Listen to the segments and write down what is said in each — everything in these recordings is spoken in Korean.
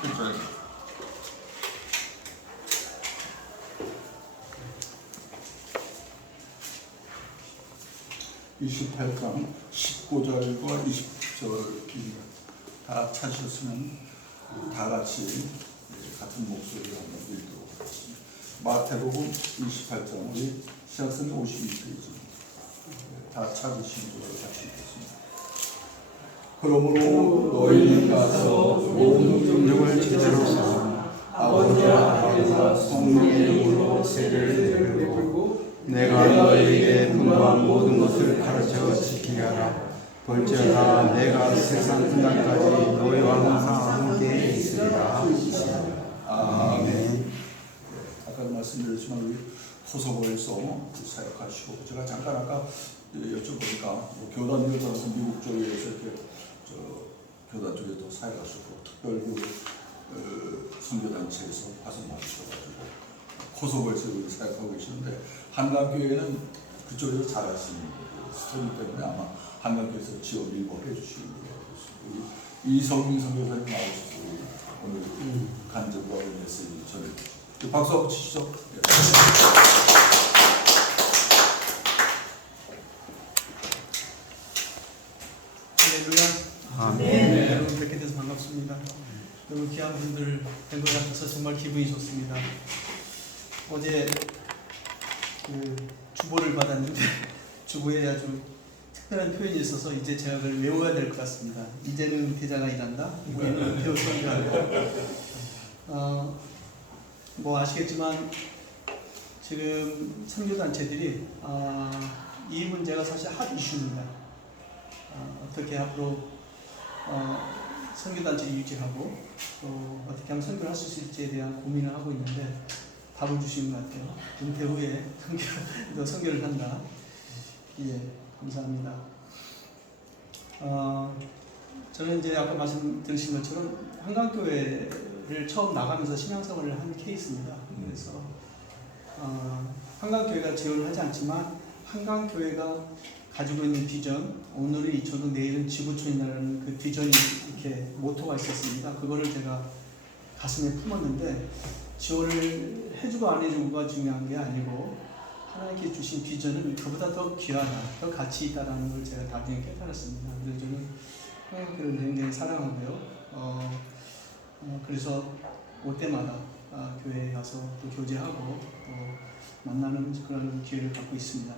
그렇죠. 28장 19절과 20절 다 찾으셨으면 다 같이 같은 목소리로 한번 읽도록 하겠습니다. 마태복음 28장 우리 시작선 52페이지 다 찾으신 분으로 같이 읽겠습니다. 그러므로 너희는 가서 모든 능력을 제대로 써서 아버지와 아들과 성령의 이름으로 세례를 베풀고 내가 너희에게 분부한 모든 것을 가르쳐 지키게 하라. 볼지어다 내가 세상 끝날까지 너희와 항상 함께 있으리라. 아멘. 아까도 말씀드렸지만 우리 코소보에서 사역하시고 제가 잠깐 아까 여쭤보니까 교단 교사로서 미국 쪽에서 이렇게 교단 쪽에도 사역하시고 특별히 선교단체에서 파송하셔가지고 코소보에서 사역하고 계시는데 한강교회는 그쪽에서 잘하시는 스토리 때문에 아마 한강교회에서 지원 일부 해주시는 거예요. 이성민 선교사님 나오셔서 오늘 간접과 메시지 전해 박수 한번 치시죠. 할렐루야. 네. 여러분 뵙게 돼서 반갑습니다. 너무 귀한 분들 된 것 같아서 정말 기분이 좋습니다. 어제 주보를 받았는데 주보에 아주 특별한 표현이 있어서 이제 제가 그걸 외워야 될 것 같습니다. 이제는 대자가 일한다. 우리는 배우 선교한다. 뭐 아시겠지만 지금 선교단체들이 이 문제가 사실 핫 이슈입니다. 어떻게 앞으로 선교단체를 유지하고 또 어떻게 하면 선교를 하실 수 있을지에 대한 고민을 하고 있는데 답을 주신 것 같아요. 은퇴 후에 선교를 한다. 예, 감사합니다. 저는 이제 아까 말씀 들으신 것처럼 한강교회를 처음 나가면서 신앙생활을 한 케이스입니다. 그래서 한강교회가 지원을 하지 않지만 한강교회가 가지고 있는 비전, 오늘은 이초도 내일은 지구촌이라는 그 비전이 이렇게 모토가 있었습니다. 그거를 제가 가슴에 품었는데 지원을 해주고 안 해주고가 중요한 게 아니고 하나님께 주신 비전은 그보다 더 귀하다, 더 가치 있다라는 걸 제가 나중에 깨달았습니다. 그래서 저는 한강교회를 굉장히 사랑하고요. 그래서 올 때마다 교회에 가서 또 교제하고 또 만나는 그런 기회를 갖고 있습니다.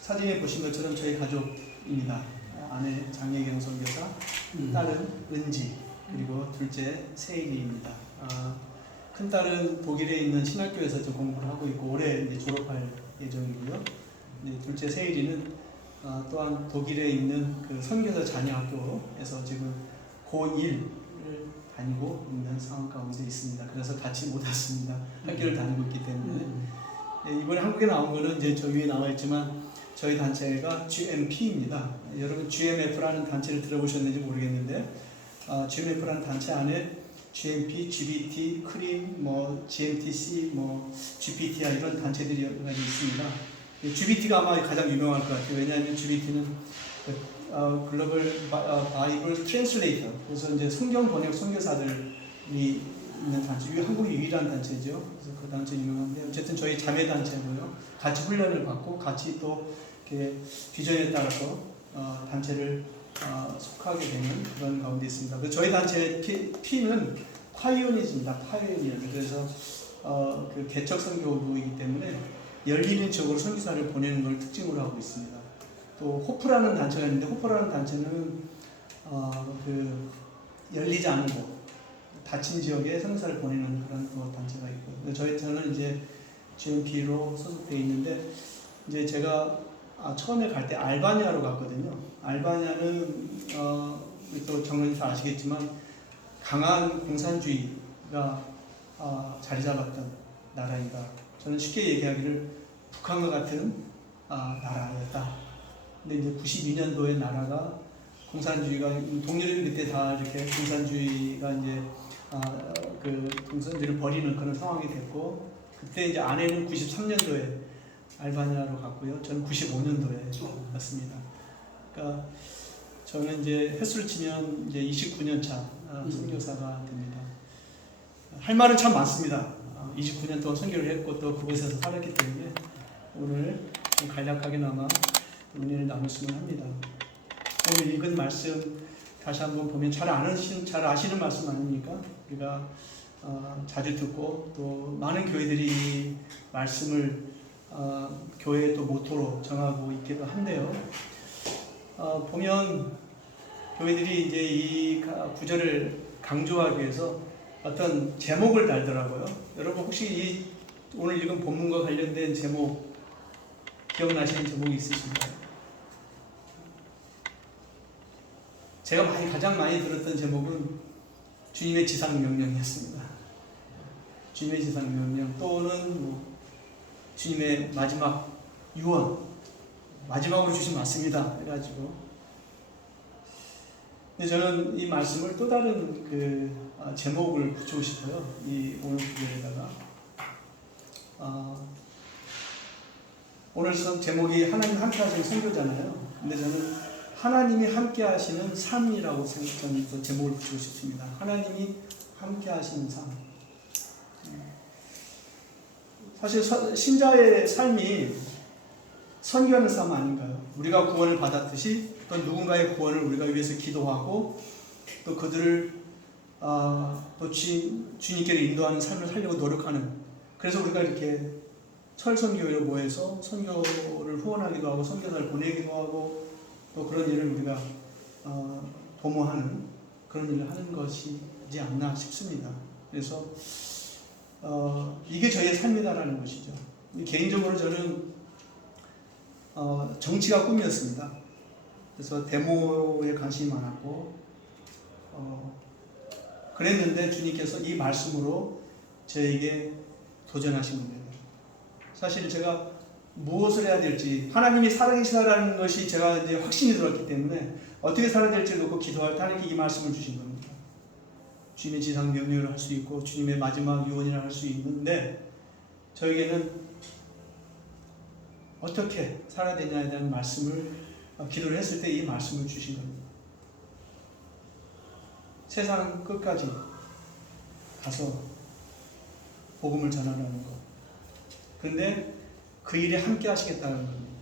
사진에 보신 것처럼 저희 가족입니다. 아내 장예경 선교사, 딸은 은지, 그리고 둘째 세일이입니다. 큰 딸은 독일에 있는 신학교에서 좀 공부를 하고 있고 올해 이제 졸업할 예정이고요. 둘째 세일이는 또한 독일에 있는 그 선교사 자녀학교에서 지금 고1을 다니고 있는 상황 가운데 있습니다. 그래서 같이 못 왔습니다. 학교를 다니고 있기 때문에. 이번에 한국에 나온 거는 이제 저 위에 나와 있지만 저희 단체가 GMP입니다. 여러분 GMF라는 단체를 들어보셨는지 모르겠는데 GMF라는 단체 안에 GMP, GBT, 크림, GMTC, GPTI 이런 단체들이 여러 가지 있습니다. GBT가 아마 가장 유명할 것 같아요. 왜냐하면 GBT는 글로벌 바이블 트랜슬레이터, 그래서 이제 성경 번역 선교사들이 있는 단체, 한국이 유일한 단체죠. 그래서 그 단체 유명한데 어쨌든 저희 자매 단체고요. 같이 훈련을 받고 같이 또 이렇게 비전에 따라서 단체를 속하게 되는 그런 가운데 있습니다. 그래서 저희 단체의 P는 파이오니즘입니다. 파이오니어. 그래서 그 개척 선교부이기 때문에 열리는 지역으로 선교사를 보내는 걸 특징으로 하고 있습니다. 또 호프라는 단체가 있는데 호프라는 단체는 그 열리지 않은 곳, 닫힌 지역에 선교사를 보내는 그런 단체가 있고, 저는 이제 GMP로 소속되어 있는데 이제 제가 처음에 갈 때 알바니아로 갔거든요. 알바니아는 또 정론이 다 아시겠지만 강한 공산주의가 자리 잡았던 나라이다. 저는 쉽게 얘기하기를 북한과 같은 나라였다. 근데 이제 92년도에 나라가 공산주의가 동료들이 그때 다 이렇게 공산주의가 이제 그 공산주의를 버리는 그런 상황이 됐고, 그때 이제 아내는 93년도에 알바니아로 갔고요. 저는 95년도에 갔습니다. 그러니까 저는 이제 횟수를 치면 이제 29년 차 선교사가 됩니다. 할 말은 참 많습니다. 29년 동안 선교를 했고 또 그곳에서 살았기 때문에 오늘 좀 간략하게나마 은혜를 나눴으면 합니다. 오늘 읽은 말씀 다시 한번 보면 잘 아시는 말씀 아닙니까? 우리가 자주 듣고 또 많은 교회들이 말씀을 교회의 또 모토로 정하고 있기도 한데요. 보면 교회들이 이제 이 구절을 강조하기 위해서 어떤 제목을 달더라고요. 여러분 혹시 오늘 읽은 본문과 관련된 제목 기억나시는 제목이 있으신가요? 제가 가장 많이 들었던 제목은 주님의 지상명령이었습니다. 주님의 지상명령 또는 주님의 마지막 유언, 마지막으로 주신 말씀이다 해가지고, 근데 저는 이 말씀을 또 다른 제목을 붙이고 싶어요. 이 오늘 구절에다가 오늘 제목이 하나님 함께 하시는 선교잖아요. 근데 저는 하나님이 함께 하시는 삶이라고 저는 제목을 붙이고 싶습니다. 하나님이 함께 하시는 삶. 사실 신자의 삶이 선교하는 삶 아닌가요? 우리가 구원을 받았듯이 또 누군가의 구원을 우리가 위해서 기도하고 또 그들을 또 주님께로 인도하는 삶을 살려고 노력하는, 그래서 우리가 이렇게 철선교회로 모여서 선교를 후원하기도 하고 선교사를 보내기도 하고 또 그런 일을 우리가 도모하는 그런 일을 하는 것이지 않나 싶습니다. 그래서 이게 저희의 삶이다라는 것이죠. 개인적으로 저는 정치가 꿈이었습니다. 그래서 데모에 관심이 많았고 그랬는데 주님께서 이 말씀으로 저에게 도전하신 겁니다. 사실 제가 무엇을 해야 될지, 하나님이 살아계시다라는 것이 제가 이제 확신이 들었기 때문에 어떻게 살아야 될지 놓고 기도할 때 하나님께 이 말씀을 주신 겁니다. 주님의 지상 명령을 할 수 있고 주님의 마지막 유언이라 할 수 있는데 저에게는 어떻게 살아야 되냐에 대한 말씀을 기도를 했을 때 이 말씀을 주신 겁니다. 세상 끝까지 가서 복음을 전하라는 것. 그런데 그 일에 함께 하시겠다는 겁니다.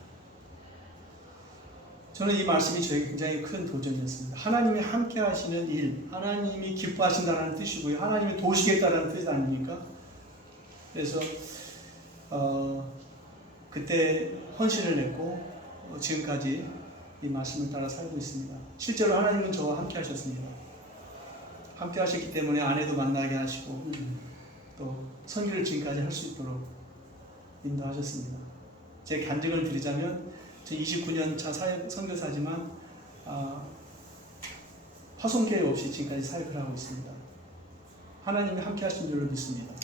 저는 이 말씀이 저에게 굉장히 큰 도전이었습니다. 하나님이 함께 하시는 일, 하나님이 기뻐하신다는 뜻이고요. 하나님이 도우시겠다는 뜻 아닙니까? 그래서 그때 헌신을 냈고 지금까지 이 말씀을 따라 살고 있습니다. 실제로 하나님은 저와 함께 하셨습니다. 함께 하셨기 때문에 아내도 만나게 하시고 또 선교를 지금까지 할 수 있도록 인도하셨습니다. 제 간증을 드리자면 저 29년 차 선교사지만 파송계획 없이 지금까지 사역을 하고 있습니다. 하나님이 함께 하신 줄로 믿습니다.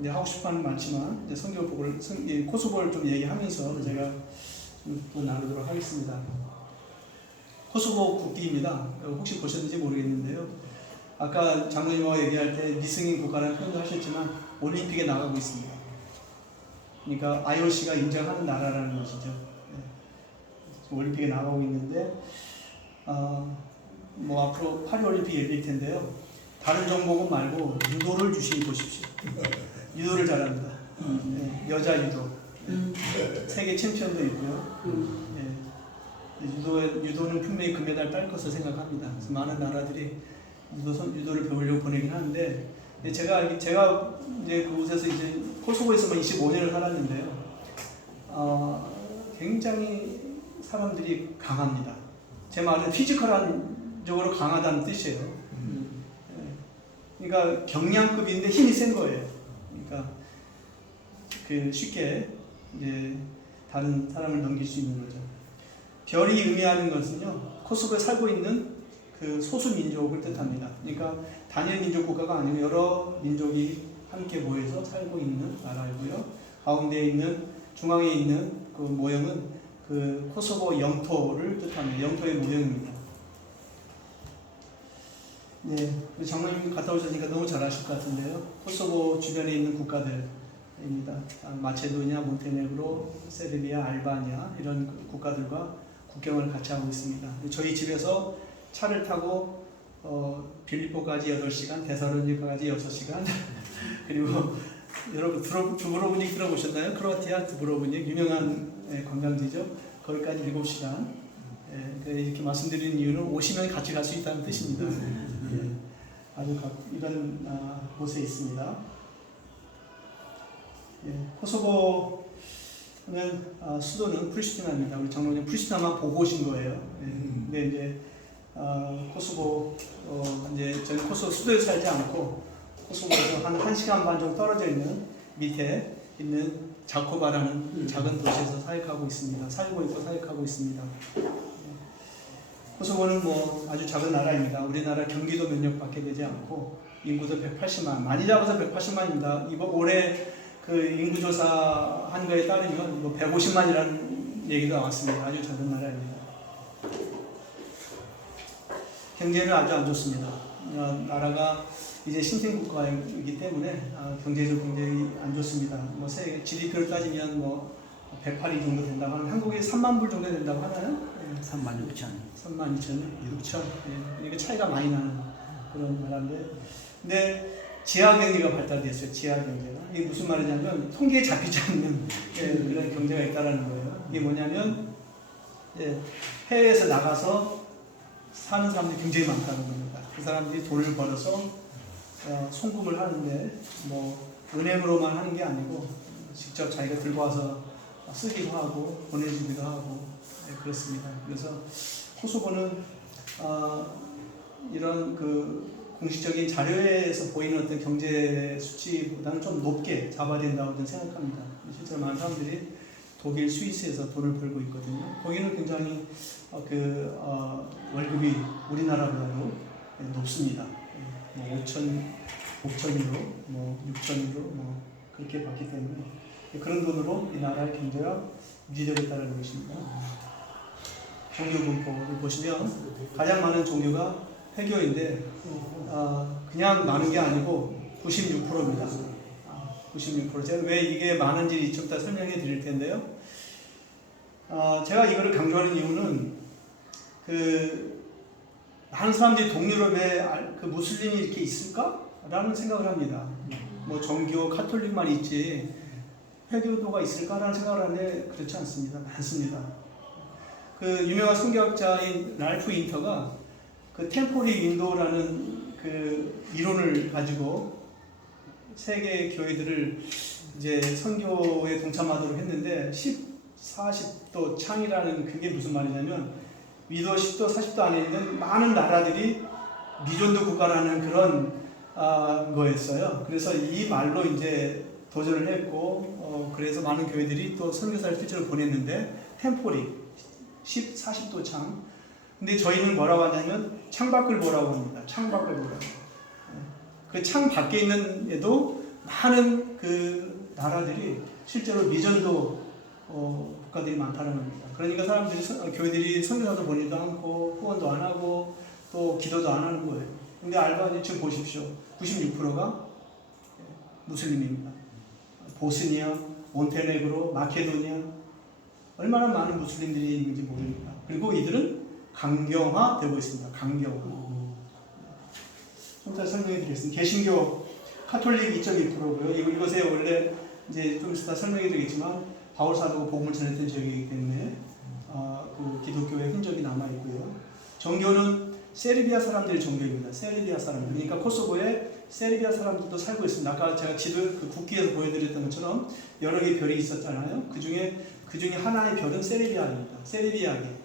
이제 하고 싶어하는 많지만 이제 선교복을 코소보를 좀 얘기하면서 제가 좀 또 나누도록 하겠습니다. 코소보 국기입니다. 혹시 보셨는지 모르겠는데요. 아까 장로님하고 얘기할 때 미승인 국가라는 표현도 하셨지만 올림픽에 나가고 있습니다. 그러니까 IOC가 인정하는 나라라는 것이죠. 올림픽에 나가고 있는데 앞으로 파리 올림픽 열릴 텐데요. 다른 종목은 말고 유도를 주시히 보십시오. 유도를 잘합니다. 여자 유도. 세계 챔피언도 있고요. 유도는 분명히 금메달 딸 것을 생각합니다. 그래서 많은 나라들이 유도를 배우려고 보내긴 하는데, 제가 이제 그곳에서 이제 코소보에서만 25년을 살았는데요. 굉장히 사람들이 강합니다. 제 말은 피지컬적으로 강하다는 뜻이에요. 그러니까 경량급인데 힘이 센 거예요. 그러니까 쉽게 이제 다른 사람을 넘길 수 있는 거죠. 별이 의미하는 것은요, 코소보에 살고 있는 그 소수 민족을 뜻합니다. 그러니까 단일 민족 국가가 아니고 여러 민족이 함께 모여서 살고 있는 나라이고요. 가운데에 있는 중앙에 있는 그 모형은 그 코소보 영토를 뜻합니다. 영토의 모형입니다. 네, 우리 장로님 갔다 오셨으니까 너무 잘 아실 것 같은데요. 코소보 주변에 있는 국가들, 마체도니아, 몬테네그로, 세르비아, 알바니아 이런 국가들과 국경을 같이 하고 있습니다. 저희 집에서 차를 타고 빌립보까지 8시간, 데살로니가까지 6시간 그리고 여러분 두브로브닉 들어보셨나요? 크로아티아 두브로브닉 유명한 관광지죠. 거기까지 7시간. 이렇게 말씀드리는 이유는 오시면 같이 갈 수 있다는 뜻입니다. 아주 이런 곳에 있습니다. 코소보는 수도는 프리스티나입니다. 우리 장로님 프리스티나만 보고 오신 거예요. 근데 이제 코소보 이제 저희 코소보 수도에 살지 않고 코소보에서 한 1시간 반 정도 떨어져 있는 밑에 있는 자코바라는 작은 도시에서 사역하고 있습니다. 살고 있고 사역하고 있습니다. 코소보는 아주 작은 나라입니다. 우리나라 경기도 면적밖에 되지 않고 인구도 180만, 많이 잡아서 180만입니다. 이번 올해 그 인구조사 한 거에 따르면 150만이라는 얘기가 나왔습니다. 아주 작은 나라입니다. 경제는 아주 안 좋습니다. 나라가 이제 신생국가이기 때문에 경제도 굉장히 안 좋습니다. 세계 GDP를 따지면 108위 정도 된다고 하면 한국이 3만 불 정도 된다고 하나요? 3만 6천. 3만 2천, 6천. 이게 차이가 많이 나는 그런 나라인데, 근데 지하 경제가 발달됐어요. 지하 경제가. 이게 무슨 말이냐면 통계에 잡히지 않는 그런 경제가 있다라는 거예요. 이게 뭐냐면 해외에서 나가서 사는 사람들이 굉장히 많다는 겁니다. 그 사람들이 돈을 벌어서 송금을 하는데 은행으로만 하는 게 아니고 직접 자기가 들고 와서 쓰기도 하고 보내주기도 하고 그렇습니다. 그래서 코소보는 이런 공식적인 자료에서 보이는 어떤 경제 수치보다는 좀 높게 잡아야 된다고 저는 생각합니다. 실제로 많은 사람들이 독일, 스위스에서 돈을 벌고 있거든요. 거기는 굉장히 월급이 우리나라보다도 높습니다. 5,000유로, 6,000유로 그렇게 받기 때문에 그런 돈으로 이 나라의 경제가 유지되겠다는 것입니다. 종교 분포를 보시면 가장 많은 종교가 회교인데 그냥 많은 게 아니고 96%입니다. 96%. 제가 왜 이게 많은지 좀 이따 설명해 드릴 텐데요. 제가 이거를 강조하는 이유는 많은 사람들이 동유럽에 무슬림이 이렇게 있을까? 라는 생각을 합니다. 정교, 카톨릭만 있지 회교도가 있을까라는 생각을 하는데 그렇지 않습니다. 많습니다. 유명한 선교학자인 랄프 인터가 템포리 윈도우라는 이론을 가지고 세계 교회들을 이제 선교에 동참하도록 했는데 40도 창이라는 그게 무슨 말이냐면 위도 10도 40도 안에 있는 많은 나라들이 미존도 국가라는 그런 거였어요. 그래서 이 말로 이제 도전을 했고 그래서 많은 교회들이 또 선교사를 실제로 보냈는데 템포리 40도 창. 근데 저희는 뭐라고 하냐면 창밖을 보라고 합니다. 창밖을 보라고. 그 창 밖에 있는 에도 많은 나라들이 실제로 미전도 국가들이 많다는 겁니다. 그러니까 교회들이 선교사도 보내지도 않고 후원도 안 하고 또 기도도 안 하는 거예요. 근데 알바니 지금 보십시오. 96%가 무슬림입니다. 보스니아, 몬테네그로, 마케도니아 얼마나 많은 무슬림들이 있는지 모릅니다. 그리고 이들은 강경화되고 있습니다. 강경화. 좀 더 설명해 드리겠습니다. 개신교 카톨릭 2.2%고요. 이것에 원래 이제 좀 이따 설명해 드리겠지만 바울 사도가 복음을 전했던 지역이기 때문에 기독교의 흔적이 남아 있고요. 정교는 세르비아 사람들의 종교입니다. 세르비아 사람들. 그러니까 코소보에 세르비아 사람들도 살고 있습니다. 아까 제가 지도 국기에서 보여드렸던 것처럼 여러 개의 별이 있었잖아요. 그 중에 하나의 별은 세르비아입니다. 세르비아계.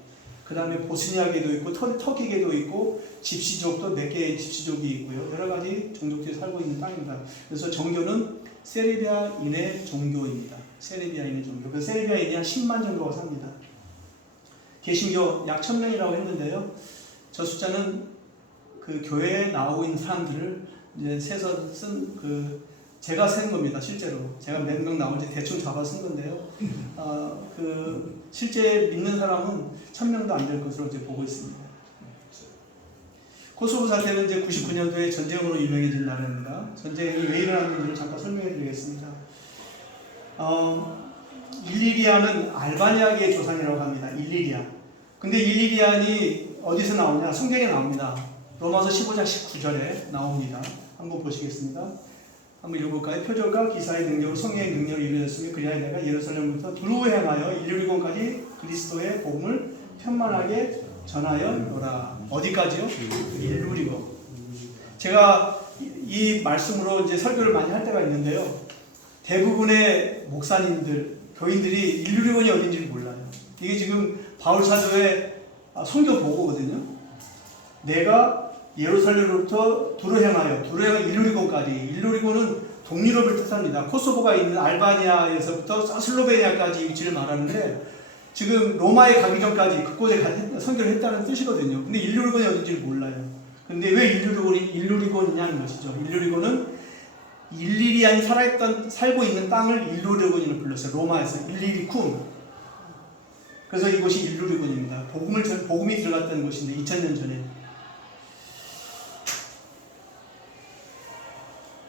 그 다음에 보스니아계도 있고 터키계도 있고 집시족도 몇 개의 집시족이 있고요. 여러 가지 종족들이 살고 있는 땅입니다. 그래서 정교는 세르비아인의 종교입니다. 세르비아인의 종교. 그 세르비아인이 한 10만 정도가 삽니다. 개신교 약 1000명이라고 했는데요. 저 숫자는 교회에 나오고 있는 사람들을 이제 세서 제가 센 겁니다. 실제로 제가 몇 명 나온지 대충 잡아 쓴 건데요. 실제 믿는 사람은 1000명도 안 될 것으로 이제 보고 있습니다. 코소보 사태는 이제 99년도에 전쟁으로 유명해진 나라입니다. 전쟁이 왜 일어났는지를 잠깐 설명해 드리겠습니다. 일리리아는 알바니아계의 조상이라고 합니다. 일리리아. 근데 일리리안이 어디서 나오냐? 성경에 나옵니다. 로마서 15장 19절에 나옵니다. 한번 보시겠습니다. 한번 읽어볼까요? 표적과 기사의 능력으로 성령의 능력을 이루어졌으며 그리하여 내가 예루살렘부터 두루 행하여 일루리곤까지 그리스도의 복음을 편만하게 전하였노라. 어디까지요? 일루리곤. 제가 이 말씀으로 이제 설교를 많이 할 때가 있는데요. 대부분의 목사님들, 교인들이 일루리곤이 어딘지 몰라요. 이게 지금 바울 사도의 선교 보고거든요. 내가 예루살렘으로부터 두루 행하여 일루리곤까지. 일루리곤은 동유럽을 뜻합니다. 코소보가 있는 알바니아에서부터 슬로베니아까지 위치를 말하는데 지금 로마에 가기 전까지 그곳에 선교를 했다는 뜻이거든요. 근데 일루리곤이 어딘지 몰라요. 근데 왜 일루리곤이냐는 것이죠. 일루리곤은 일리리안이 살고 있는 땅을 일루리곤이라고 불렀어요. 로마에서 일리리쿰. 그래서 이곳이 일루리곤입니다. 복음이 들어갔다는 곳인데 2000년 전에.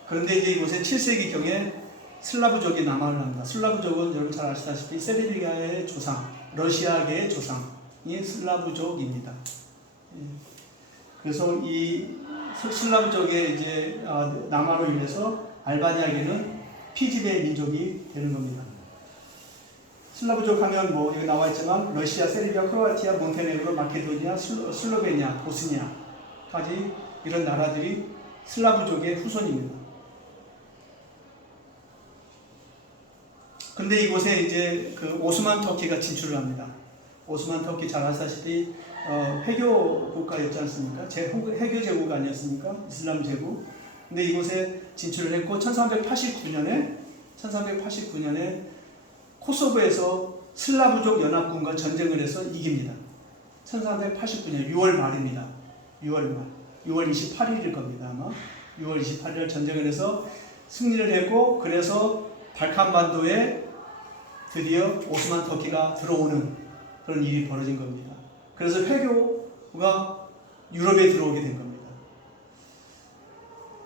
그런데 이제 이곳에 7세기경에 슬라브족이 남하를 합니다. 슬라브족은 여러분 잘 아시다시피 세르비아의 조상, 러시아계의 조상이 슬라브족입니다. 그래서 이 슬라브족의 이제 남하로 인해서 알바니아계는 피지배 민족이 되는 겁니다. 슬라브족 하면 뭐 여기 나와 있지만 러시아, 세르비아, 크로아티아, 몬테네그로, 마케도니아, 슬로베니아, 보스니아까지 이런 나라들이 슬라브족의 후손입니다. 근데 이곳에 이제 그 오스만 터키가 진출을 합니다. 오스만 터키 잘 아시다시피 회교 국가였지 않습니까? 회교 제국 아니었습니까? 이슬람 제국. 근데 이곳에 진출을 했고 1389년에 코소보에서 슬라브족 연합군과 전쟁을 해서 이깁니다. 1389년 6월 말입니다. 6월 28일일 겁니다. 아마 6월 28일 전쟁을 해서 승리를 했고 그래서 발칸반도에 드디어 오스만 터키가 들어오는 그런 일이 벌어진 겁니다. 그래서 회교가 유럽에 들어오게 된 겁니다.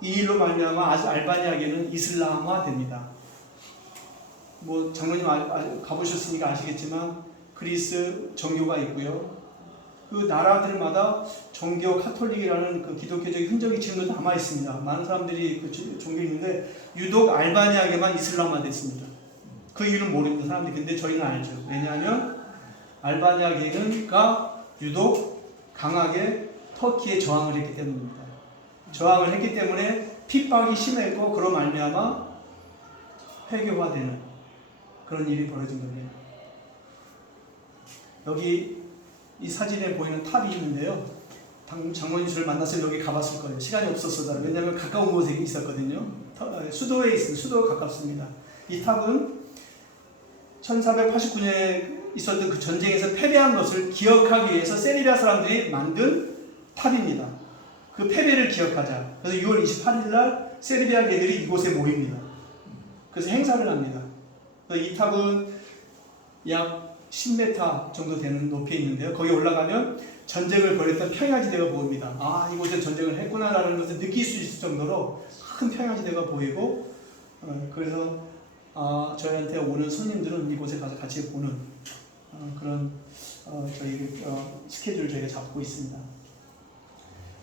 이 일로 말미암아 알바니아계는 이슬람화됩니다. 뭐 장로님 가보셨으니까 아시겠지만 그리스 정교가 있고요. 그 나라들마다 정교 카톨릭이라는 그 기독교적인 흔적이 지금도 남아 있습니다. 많은 사람들이 그 종교 있는데 유독 알바니아계만 이슬람화됐습니다. 그 이유는 모릅니다. 사람들이. 근데 저희는 알죠. 왜냐하면 알바니아계가 유독 강하게 터키에 저항을 했기 때문입니다. 저항을 했기 때문에 핍박이 심했고 그로 말미암아 회교화되는 그런 일이 벌어진 겁니다. 여기 이 사진에 보이는 탑이 있는데요. 장모님 저를 만났을 때 여기 가봤을 거예요. 시간이 없었어요. 왜냐하면 가까운 곳에 있었거든요. 수도에 있습니다. 수도가 가깝습니다. 이 탑은 1489년에 있었던 그 전쟁에서 패배한 것을 기억하기 위해서 세르비아 사람들이 만든 탑입니다. 그 패배를 기억하자. 그래서 6월 28일 날 세르비아계들이 이곳에 모입니다. 그래서 행사를 합니다. 이 탑은 약 10m 정도 되는 높이에 있는데요. 거기 올라가면 전쟁을 벌였던 평야지대가 보입니다. 아, 이곳에 전쟁을 했구나라는 것을 느낄 수 있을 정도로 큰 평야지대가 보이고 그래서 저희한테 오는 손님들은 이곳에 가서 같이 보는 그런 저희 스케줄을 저희가 잡고 있습니다.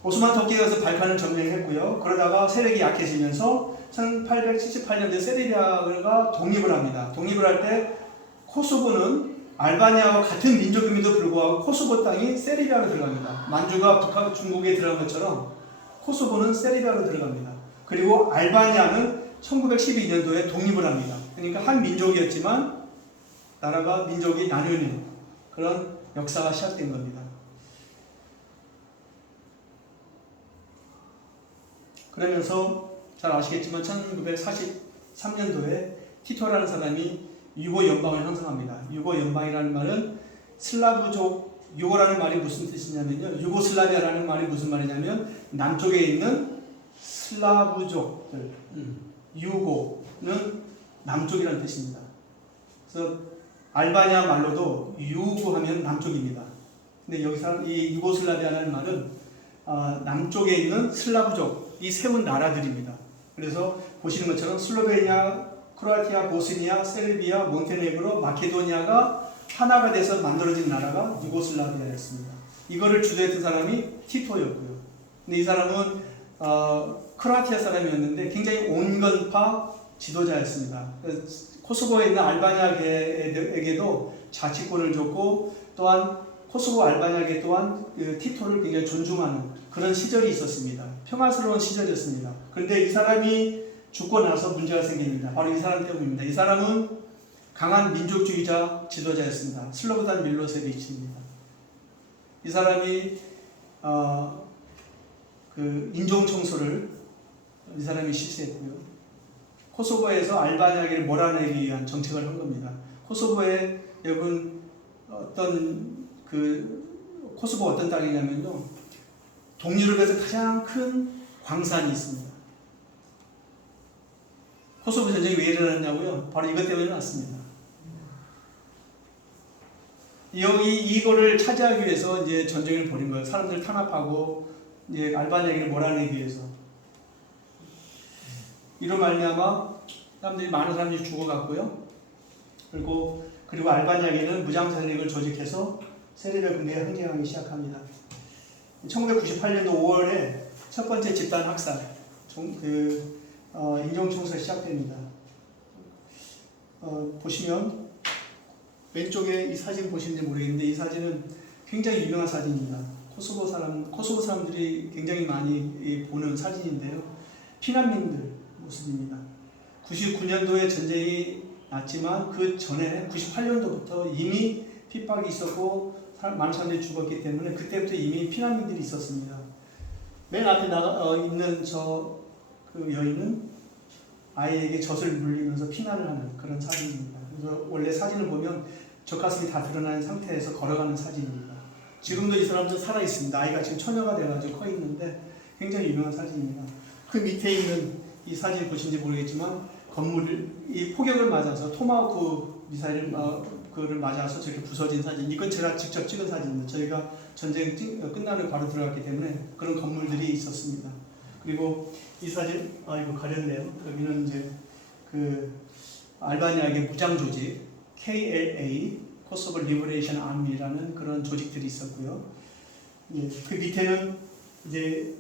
오스만 터키가 가서 발칸을 점령했고요. 그러다가 세력이 약해지면서 1878년도에 세르비아가 독립을 합니다. 독립을 할 때 코소보는 알바니아와 같은 민족임에도 불구하고 코소보 땅이 세르비아로 들어갑니다. 만주가 북한, 중국에 들어간 것처럼 코소보는 세르비아로 들어갑니다. 그리고 알바니아는 1912년도에 독립을 합니다. 그러니까 한 민족이었지만 나라가 민족이 나뉘는 그런 역사가 시작된 겁니다. 그러면서 잘 아시겠지만 1943년도에 티토라는 사람이 유고 연방을 형성합니다. 유고 연방이라는 말은 슬라브족, 유고라는 말이 무슨 뜻이냐면요. 유고슬라비아라는 말이 무슨 말이냐면 남쪽에 있는 슬라브족들, 유고는 남쪽이라는 뜻입니다. 그래서 알바니아 말로도 유고하면 남쪽입니다. 근데 여기서 이 유고슬라비아라는 말은 남쪽에 있는 슬라브족이 세운 나라들입니다. 그래서 보시는 것처럼 슬로베니아, 크로아티아, 보스니아, 세르비아, 몬테네그로, 마케도니아가 하나가 돼서 만들어진 나라가 유고슬라비아였습니다. 이거를 주도했던 사람이 티토였고요. 근데 이 사람은 크로아티아 사람이었는데 굉장히 온건파 지도자였습니다. 코소보에 있는 알바니아계에게도 자치권을 줬고 또한 코소보 알바니아계 또한 티토를 굉장히 존중하는 그런 시절이 있었습니다. 평화스러운 시절이었습니다. 그런데 이 사람이 죽고 나서 문제가 생깁니다. 바로 이 사람 때문입니다. 이 사람은 강한 민족주의자 지도자였습니다. 슬로보단 밀로세비치입니다. 이 사람이 그 인종 청소를 이 사람이 실시했고요. 코소보에서 알바니아계를 몰아내기 위한 정책을 한 겁니다. 코소보에 여러분 코소보 어떤 땅이냐면요, 동유럽에서 가장 큰 광산이 있습니다. 코소보 전쟁이 왜 일어났냐고요? 바로 이것 때문에 났습니다. 이거를 차지하기 위해서 이제 전쟁을 벌인 거예요. 사람들 탄압하고 이제 알바니아계를 몰아내기 위해서. 이로 말미암아 많은 사람들이 죽어갔고요. 그리고 알바니아계는 무장 세력을 조직해서 세르비아 군대에 항쟁하기 시작합니다. 1998년도 5월에 첫 번째 집단 학살, 인종 청소가 시작됩니다. 보시면 왼쪽에 이 사진 보시는지 모르겠는데 이 사진은 굉장히 유명한 사진입니다. 코소보 사람들이 굉장히 많이 보는 사진인데요. 피난민들 모습입니다. 99년도에 전쟁이 났지만 그 전에 98년도부터 이미 핍박이 있었고 많은 사람들이 죽었기 때문에 그때부터 이미 피난민들이 있었습니다. 맨 앞에 있는 그 여인은 아이에게 젖을 물리면서 피난을 하는 그런 사진입니다. 그래서 원래 사진을 보면 젖가슴이 다 드러나는 상태에서 걸어가는 사진입니다. 지금도 이 사람도 살아 있습니다. 아이가 지금 처녀가 돼가지고 커 있는데 굉장히 유명한 사진입니다. 그 밑에 있는 이 사진 보신지 모르겠지만 이 폭격을 맞아서 토마호크 미사일을 그거를 맞아서 저렇게 부서진 사진. 이건 제가 직접 찍은 사진입니다. 저희가 전쟁 끝나는 바로 들어갔기 때문에 그런 건물들이 있었습니다. 그리고 이 사진, 이거 가렸네요. 여기는 이제 그 알바니아계 무장 조직 KLA 코소보 리버레이션 아미라는 그런 조직들이 있었고요. 예, 그 밑에는 이제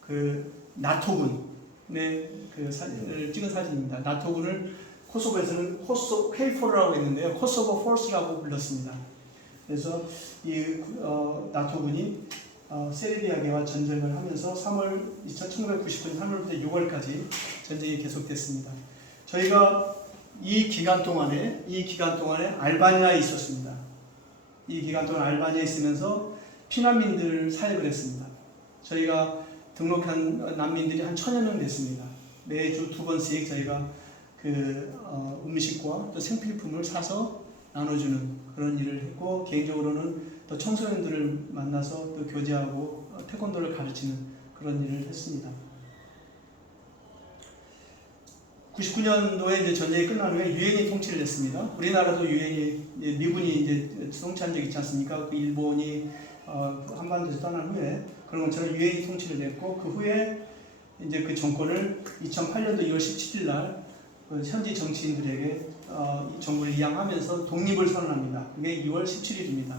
그 나토군의 그 사진을 찍은 사진입니다. 나토군을 코소보에서는 K4라고 했는데요. 코소보 포스라고 불렀습니다. 그래서 이 나토군이 세르비아계와 전쟁을 하면서 1999년 3월부터 6월까지 전쟁이 계속됐습니다. 저희가 이 기간 동안에 알바니아에 있었습니다. 이 기간 동안 알바니아에 있으면서 피난민들 사역을 했습니다. 저희가 등록한 난민들이 한 1000여 명 됐습니다. 매주 2번씩 저희가 음식과 또 생필품을 사서 나눠주는 그런 일을 했고, 개인적으로는 또 청소년들을 만나서 또 교제하고 태권도를 가르치는 그런 일을 했습니다. 99년도에 이제 전쟁이 끝난 후에 유엔이 통치를 했습니다. 우리나라도 미군이 이제 통치한 적 있지 않습니까? 그 일본이 한반도에서 떠난 후에 그런 것처럼 유엔이 통치를 했고, 그 후에 이제 그 정권을 2008년도 2월 17일 날 현지 정치인들에게 정부를 이양하면서 독립을 선언합니다. 그게 2월 17일입니다.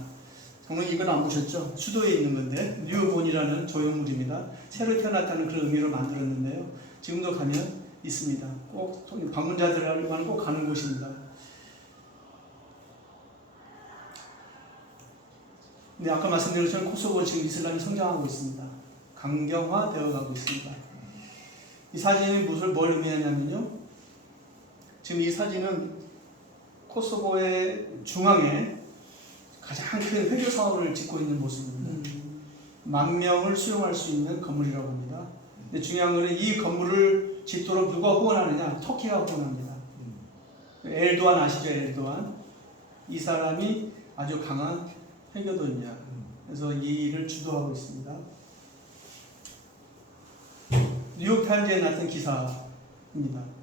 정말 이건 안 보셨죠? 수도에 있는 건데 뉴본이라는 조형물입니다. 새로 태어났다는 그런 의미로 만들었는데요. 지금도 가면 있습니다. 꼭 방문자들만 꼭 가는 곳입니다. 근데 아까 말씀드린 것처럼 코소보 지금 이슬람이 성장하고 있습니다. 강경화되어 가고 있습니다. 이 사진이 뭘 의미하냐면요. 지금 이 사진은 코소보의 중앙에 가장 큰 회교 사업을 짓고 있는 모습입니다. 10,000명을 수용할 수 있는 건물이라고 합니다. 근데 중요한 것은 이 건물을 짓도록 누가 후원하느냐? 터키가 후원합니다. 엘도안 아시죠? 엘도안. 이 사람이 아주 강한 회교도입니다. 그래서 이 일을 주도하고 있습니다. 뉴욕타임즈에 났던 기사입니다.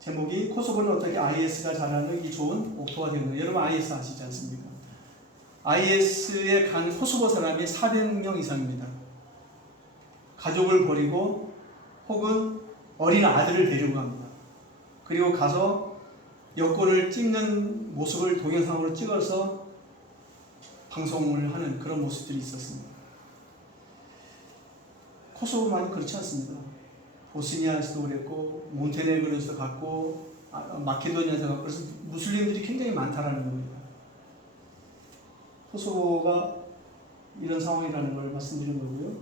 제목이 코소보는 어떻게 IS가 자라는 좋은 옥토가 되는 거예요. 여러분 IS 아시지 않습니까? IS에 간 코소보 사람이 400명 이상입니다. 가족을 버리고 혹은 어린 아들을 데리고 갑니다. 그리고 가서 여권을 찍는 모습을 동영상으로 찍어서 방송을 하는 그런 모습들이 있었습니다. 코소보만 그렇지 않습니다. 보스니아에서도 그랬고 몬테네그로에서도 갔고 마케도니아에서 갔고 그래서 무슬림들이 굉장히 많다라는 겁니다. 코소보가 이런 상황이라는 걸 말씀드린 거고요.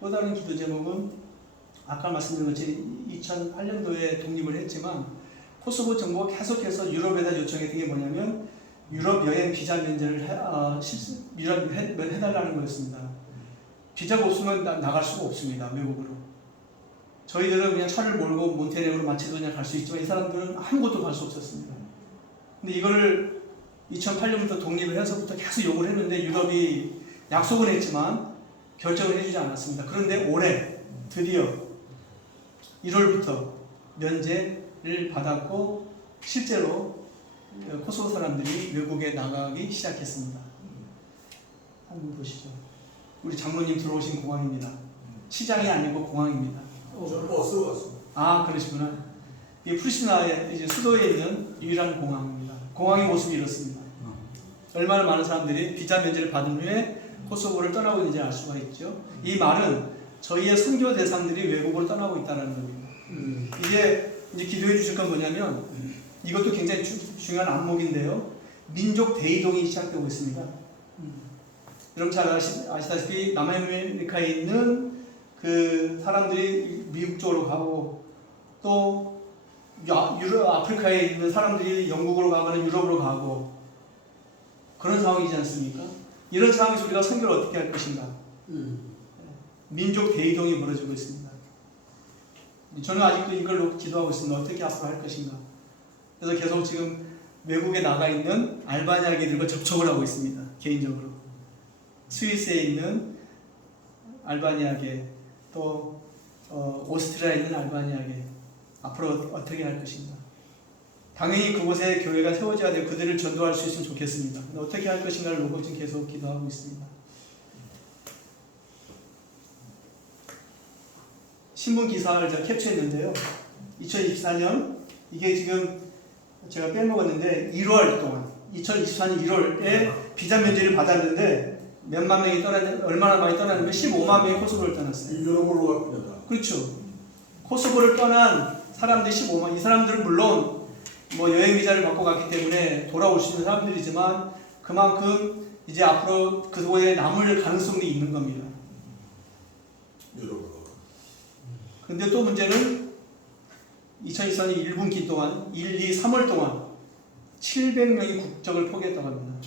또 다른 기도 제목은 아까 말씀드린 것처럼 2008년도에 독립을 했지만 코소보 정부가 계속해서 유럽에다 요청했던 게 뭐냐면 유럽 여행 비자 면제를 해달라는 거였습니다. 비자가 없으면 나갈 수가 없습니다. 외국으로. 저희들은 그냥 차를 몰고 몬테네그로 마체도니아 갈 수 있지만 이 사람들은 아무것도 갈 수 없었습니다. 근데 이거를 2008년부터 독립을 해서부터 계속 요구를 했는데 유럽이 약속은 했지만 결정을 해주지 않았습니다. 그런데 올해 드디어 1월부터 면제를 받았고 실제로 코소보 사람들이 외국에 나가기 시작했습니다. 한번 보시죠. 우리 장로님 들어오신 공항입니다. 시장이 아니고 공항입니다. 저는 버스로 왔습니다. 아, 그러시구나. 이게 프리시나의 이제 수도에 있는 유일한 공항입니다. 공항의 모습이 이렇습니다. 얼마나 많은 사람들이 비자 면제를 받은 후에 코소보를 떠나고 있는지 알 수가 있죠. 이 말은 저희의 선교 대상들이 외국으로 떠나고 있다는 겁니다. 이게 이제 기도해 주실 건 뭐냐면 이것도 굉장히 중요한 안목인데요. 민족 대이동이 시작되고 있습니다. 여러분 잘 아시다시피 남아메리카에 있는 그 사람들이 미국 쪽으로 가고 또 아프리카에 있는 사람들이 영국으로 가거나 유럽으로 가고 그런 상황이지 않습니까? 이런 상황에서 우리가 선교를 어떻게 할 것인가? 민족 대이동이 벌어지고 있습니다. 저는 아직도 이걸로 기도하고 있습니다. 어떻게 앞으로 할 것인가? 그래서 계속 지금 외국에 나가 있는 알바니아계들과 접촉을 하고 있습니다. 개인적으로. 스위스에 있는 알바니아계, 또 오스트리아에 있는 알바니아계, 앞으로 어떻게 할 것인가? 당연히 그곳에 교회가 세워져야 되고 그들을 전도할 수 있으면 좋겠습니다. 근데 어떻게 할 것인가를 놓고 지금 계속 기도하고 있습니다. 신문 기사를 제가 캡처했는데요. 2024년 이게 지금 제가 빼먹었는데 1월 동안 2024년 1월에 비자 면제를 받았는데 몇만 명이 떠났는데 얼마나 많이 떠났는데 15만 명이 코소보를 떠났어요. 유럽으로 갔습니다. 그렇죠. 코소보를 떠난 사람들이 15만. 이 사람들은 물론 뭐 여행 비자를 받고 갔기 때문에 돌아올 수 있는 사람들이지만 그만큼 이제 앞으로 그곳에 남을 가능성이 있는 겁니다. 유럽으로. 근데 또 문제는 2024년 1분기 동안 1, 2, 3월 동안 700명이 국적을 포기했다고 합니다.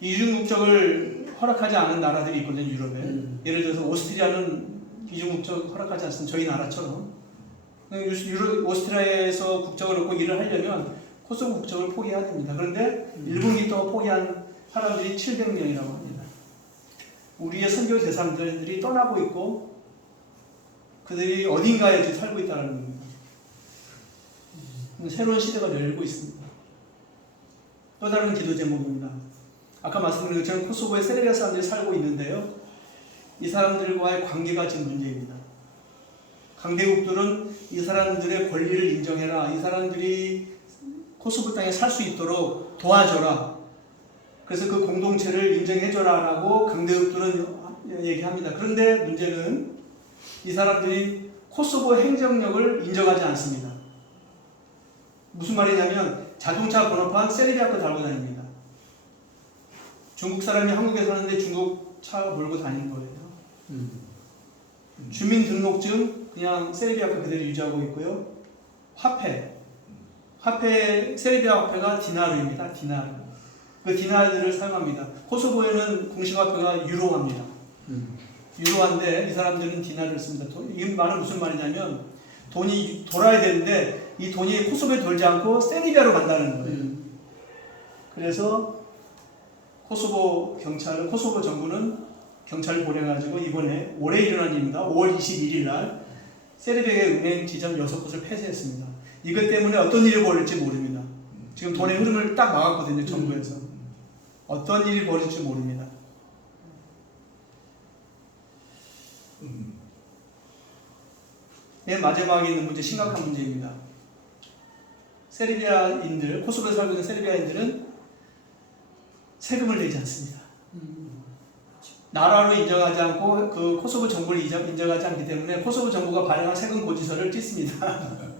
이중 국적을 허락하지 않은 나라들이 있거든요, 유럽에. 예를 들어서 오스트리아는 이중 국적 허락하지 않습니다. 저희 나라처럼. 오스트리아에서 국적을 얻고 일을 하려면 코소보 국적을 포기해야 됩니다. 그런데 1분기 동안 포기한 사람들이 700명이라고 합니다. 우리의 선교 대상들이 떠나고 있고 그들이 어딘가에 지금 살고 있다는 겁니다. 새로운 시대가 열리고 있습니다. 또 다른 기도 제목입니다. 아까 말씀드린 것처럼 코소보에 세르비아 사람들이 살고 있는데요. 이 사람들과의 관계가 지금 문제입니다. 강대국들은 이 사람들의 권리를 인정해라. 이 사람들이 코소보 땅에 살 수 있도록 도와줘라. 그래서 그 공동체를 인정해줘라 라고 강대국들은 얘기합니다. 그런데 문제는 이 사람들이 코소보 행정력을 인정하지 않습니다. 무슨 말이냐면 자동차 번호판 세르비아 거 달고 다닙니다. 중국 사람이 한국에 사는데 중국 차 몰고 다니는 거예요. 주민등록증 그냥 세르비아 거 그대로 유지하고 있고요. 화폐 세르비아 화폐가 디나르입니다. 디나르. 그 디나르를 사용합니다. 코소보에는 공식 화폐가 유로화입니다. 유로화인데 이 사람들은 디나르를 씁니다. 이 말은 무슨 말이냐면 돈이 돌아야 되는데 이 돈이 코소보에 돌지 않고 세르비아로 간다는 거예요. 그래서 코소보 정부는 경찰을 보내가지고 이번에 올해 일어난 일입니다. 5월 21일 날 세르비아의 은행 지점 6곳을 폐쇄했습니다. 이것 때문에 어떤 일이 벌어질지 모릅니다. 지금 돈의 흐름을 딱 막았거든요. 정부에서. 어떤 일이 벌어질지 모릅니다. 맨 마지막에 있는 문제, 심각한 문제입니다. 세르비아인들, 코소보에 살고 있는 세르비아인들은 세금을 내지 않습니다. 나라로 인정하지 않고 그 코소보 정부를 인정하지 않기 때문에 코소보 정부가 발행한 세금 고지서를 찢습니다.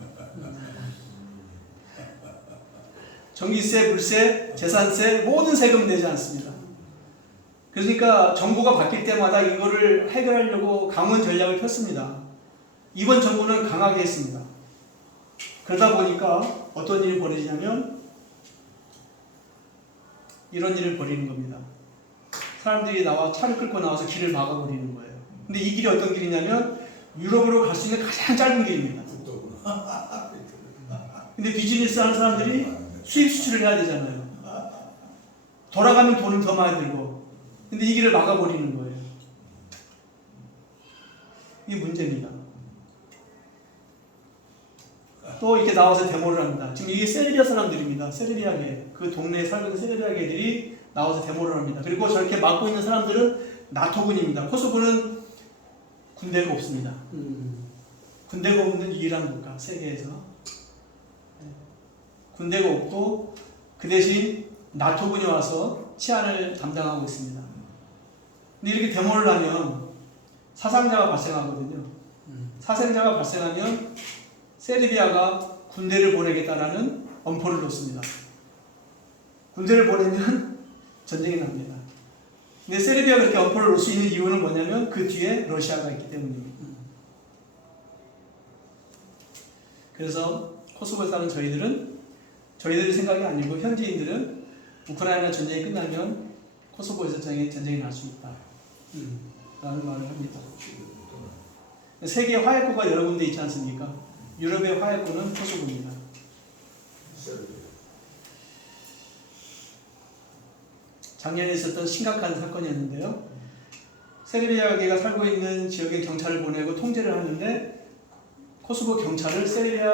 전기세, 물세, 재산세 모든 세금 내지 않습니다. 그러니까 정부가 바뀔 때마다 이거를 해결하려고 강원 전략을 폈습니다. 이번 정부는 강하게 했습니다. 그러다 보니까 어떤 일이 벌어지냐면 이런 일을 벌이는 겁니다. 사람들이 차를 끌고 나와서 길을 막아버리는 거예요. 근데 이 길이 어떤 길이냐면 유럽으로 갈 수 있는 가장 짧은 길입니다. 근데 비즈니스 하는 사람들이 수입 수출을 해야 되잖아요. 돌아가면 돈을 더 많이 들고. 근데 이 길을 막아버리는 거예요. 이게 문제입니다. 또 이렇게 나와서 데모를 합니다. 지금 이게 세르비아 사람들입니다. 세르비아계. 그 동네에 살고 있는 세르비아계들이 나와서 데모를 합니다. 그리고 저렇게 막고 있는 사람들은 나토군입니다. 코소보는 군대가 없습니다. 군대가 없는 유일한 국가, 세계에서. 군대가 없고 그 대신 나토군이 와서 치안을 담당하고 있습니다. 근데 이렇게 데모를 하면 사상자가 발생하거든요. 사상자가 발생하면 세르비아가 군대를 보내겠다라는 엄포를 놓습니다. 군대를 보내면 전쟁이 납니다. 근데 세르비아가 그렇게 엄포를 놓을 수 있는 이유는 뭐냐면 그 뒤에 러시아가 있기 때문입니다. 그래서 코소보에 사는 저희들의 생각이 아니고 현지인들은 우크라이나 전쟁이 끝나면 코소보에서 전쟁이 날 수 있다 라는 말을 합니다. 세계 화해구가 여러 군데 있지 않습니까? 유럽의 화해구는 코소보입니다. 작년에 있었던 심각한 사건이었는데요. 세르비아계가 살고 있는 지역에 경찰을 보내고 통제를 하는데 코소보 경찰을 세르비아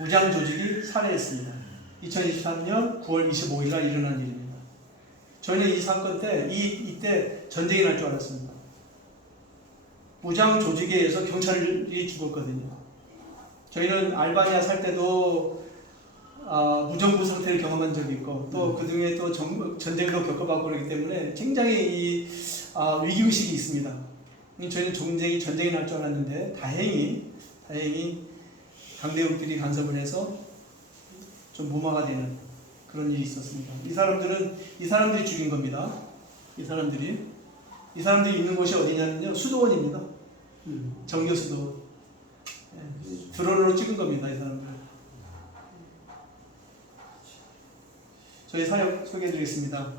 무장 조직이 살해했습니다. 2023년 9월 25일 날 일어난 일입니다. 저희는 이 사건 때 이때 전쟁이 날 줄 알았습니다. 무장 조직에 의해서 경찰이 죽었거든요. 저희는 알바니아 살 때도 무정부 상태를 경험한 적이 있고 또 그 중에 또 전쟁도 겪어봤고 그렇기 때문에 굉장히 위기의식이 있습니다. 저희는 전쟁이 날 줄 알았는데 다행히 강대국들이 간섭을 해서 좀 무마가 되는 그런 일이 있었습니다. 이 사람들이 죽인 겁니다. 이 사람들이 있는 곳이 어디냐면요, 수도원입니다. 정교 수도원. 드론으로 찍은 겁니다, 이 사람들. 저희 사역 소개해드리겠습니다.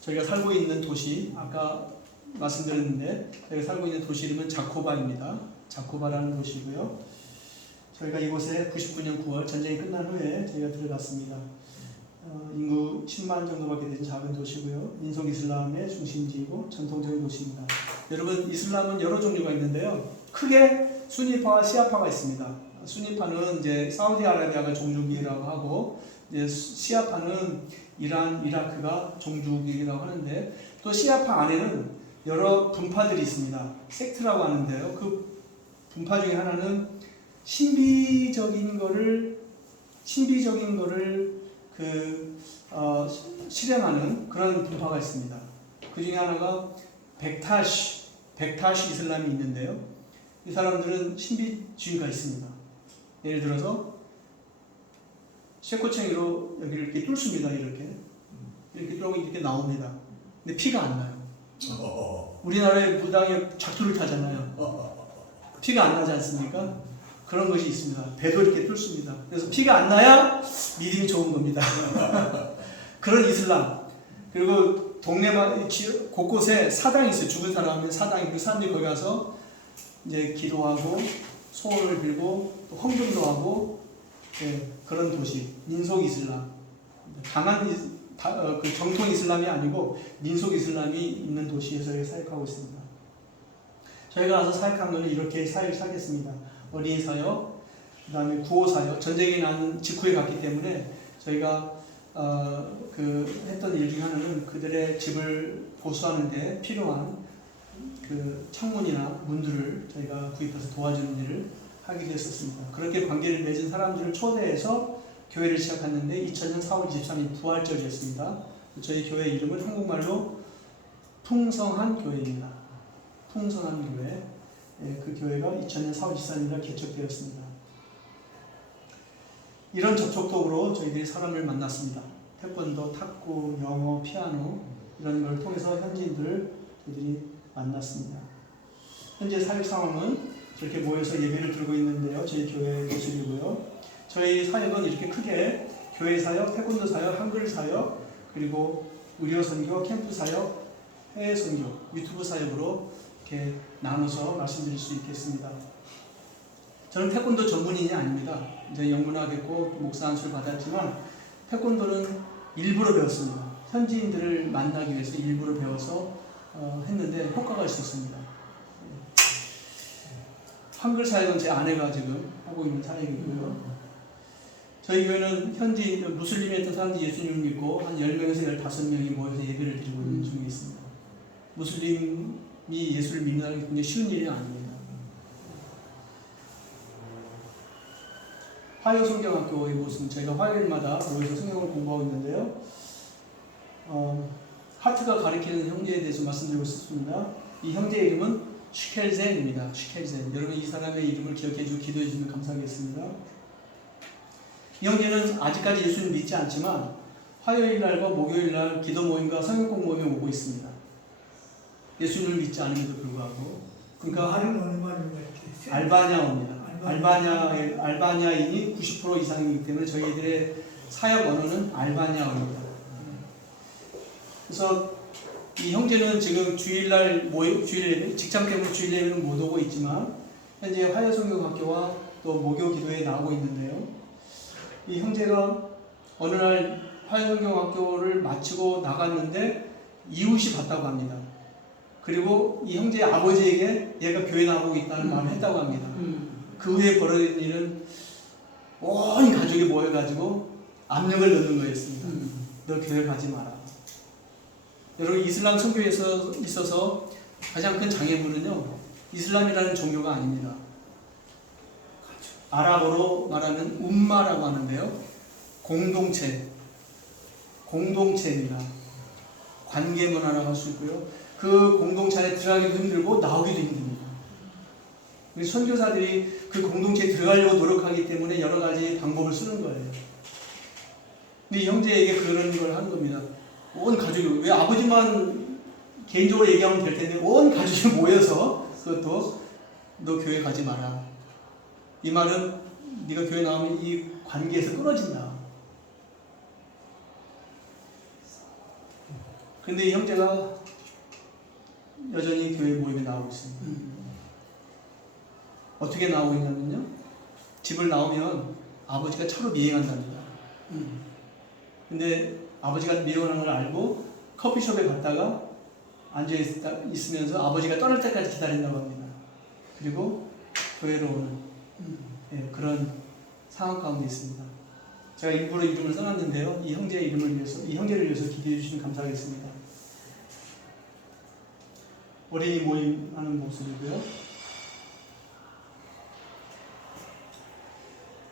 저희가 살고 있는 도시, 아까 말씀드렸는데 저희가 살고 있는 도시 이름은 자코바입니다. 자코바라는 도시고요. 저희가 이곳에 99년 9월 전쟁이 끝난 후에 저희가 들어갔습니다. 인구 10만 정도밖에 되는 작은 도시고요. 민속 이슬람의 중심지이고 전통적인 도시입니다. 여러분, 이슬람은 여러 종류가 있는데요. 크게 수니파와 시아파가 있습니다. 수니파는 이제 사우디아라비아가 종주국이라고 하고, 이제 시아파는 이란, 이라크가 종주국이라고 하는데, 또 시아파 안에는 여러 분파들이 있습니다. 섹트라고 하는데요. 그 분파 중에 하나는 신비적인 거를 실행하는 그런 분파가 있습니다. 그 중에 하나가 백타시 이슬람이 있는데요. 이 사람들은 신비주의가 있습니다. 예를 들어서 쇠꼬챙이로 여기를 이렇게 뚫습니다. 이렇게 뚫고 이렇게 나옵니다. 근데 피가 안 나요. 우리나라의 무당이 작두를 타잖아요. 피가 안 나지 않습니까? 그런 것이 있습니다. 배도 이렇게 뚫습니다. 그래서 피가 안 나야 믿음이 좋은 겁니다. 그런 이슬람. 그리고 동네 곳곳에 사당이 있어요. 죽은 사람은 사당이, 그 사람들이 거기 가서 이제 기도하고 소원을 빌고 또 헌금도 하고, 그런 도시. 민속 이슬람. 강한 그 정통 이슬람이 아니고 민속 이슬람이 있는 도시에서 사역하고 있습니다. 저희가 와서 사역한 거는 이렇게 사역했습니다. 어린이 사역, 그 다음에 구호 사역, 전쟁이 난 직후에 갔기 때문에 저희가 했던 일 중에 하나는 그들의 집을 보수하는 데 필요한 그 창문이나 문들을 저희가 구입해서 도와주는 일을 하기도 했었습니다. 그렇게 관계를 맺은 사람들을 초대해서 교회를 시작했는데 2000년 4월 23일 부활절이었습니다. 저희 교회 이름은 한국말로 풍성한 교회입니다. 풍성한 교회. 예, 그 교회가 2000년 4월 23일에 개척되었습니다. 이런 접촉법으로 저희들이 사람을 만났습니다. 태권도, 탁구, 영어, 피아노 이런 걸 통해서 현지인들을 저희들이 만났습니다. 현재 사역 상황은 저렇게 모여서 예배를 드리고 있는데요. 저희 교회 모습이고요. 저희 사역은 이렇게 크게 교회 사역, 태권도 사역, 한글 사역, 그리고 의료 선교, 캠프 사역, 해외 선교, 유튜브 사역으로 이렇게 나눠서 말씀드릴 수 있겠습니다. 저는 태권도 전문인이 아닙니다. 이제 영문화됐고 목사 안수를 받았지만 태권도는 일부러 배웠습니다. 현지인들을 만나기 위해서 일부러 배워서 했는데 효과가 있었습니다. 한글 사역은 제 아내가 지금 하고 있는 사역이고요. 저희 교회는 현지 무슬림이었던 사람들이 예수님을 믿고 한 10명에서 15명이 모여서 예배를 드리고 있는 중에 있습니다. 무슬림이 예수를 믿는다는 게 굉장히 쉬운 일이 아닙니다. 화요성경학교의 모습은 저희가 화요일마다 모여서 성경을 공부하고 있는데요. 하트가 가리키는 형제에 대해서 말씀드리고 싶습니다. 이 형제의 이름은 슈켈젠입니다. 슈켈젠. 여러분 이 사람의 이름을 기억해 주고 기도해 주시면 감사하겠습니다. 이 형제는 아직까지 예수를 믿지 않지만 화요일날과 목요일날 기도 모임과 성경공 모임에 오고 있습니다. 예수님을 믿지 않음에도 불구하고. 그러니까 알바냐어입니다. 알바냐인이 90% 이상이기 때문에 저희들의 사역 언어는 알바냐어입니다. 그래서 이 형제는 지금 주일 예배, 직장 때문에 주일 예배는 못 오고 있지만 현재 화요성경학교와 또 목요 기도에 나오고 있는데요. 이 형제가 어느 날 화요성경학교를 마치고 나갔는데 이웃이 봤다고 합니다. 그리고 이 형제의 아버지에게 얘가 교회 나오고 있다는 말을 했다고 합니다. 그 후에 벌어진 일은 온 가족이 모여가지고 압력을 넣는 거였습니다. 너 교회 가지 마라. 여러분 이슬람 선교에 있어서 가장 큰 장애물은요, 이슬람이라는 종교가 아닙니다. 아랍어로 말하는 움마라고 하는데요, 공동체입니다. 관계 문화라고 할 수 있고요. 그 공동체 안에 들어가기도 힘들고 나오기도 힘듭니다. 선교사들이 그 공동체에 들어가려고 노력하기 때문에 여러 가지 방법을 쓰는 거예요. 근데 이 형제에게 그런 걸 하는 겁니다. 온 가족이, 왜 아버지만 개인적으로 얘기하면 될 텐데 온 가족이 모여서 그것도 너 교회 가지 마라. 이 말은 네가 교회 나오면 이 관계에서 끊어진다. 그런데 이 형제가 여전히 교회 모임에 나오고 있습니다. 어떻게 나오고 있냐면요, 집을 나오면 아버지가 차로 미행한답니다. 근데 아버지가 미행하는 걸 알고 커피숍에 갔다가 앉아있으면서 아버지가 떠날 때까지 기다린다고 합니다. 그리고 교회로 오는 그런 상황 가운데 있습니다. 제가 일부러 이름을 써놨는데요, 이 형제의 이름을 위해서, 이 형제를 위해서 기도해 주시면 감사하겠습니다. 어린이 모임 하는 모습이고요.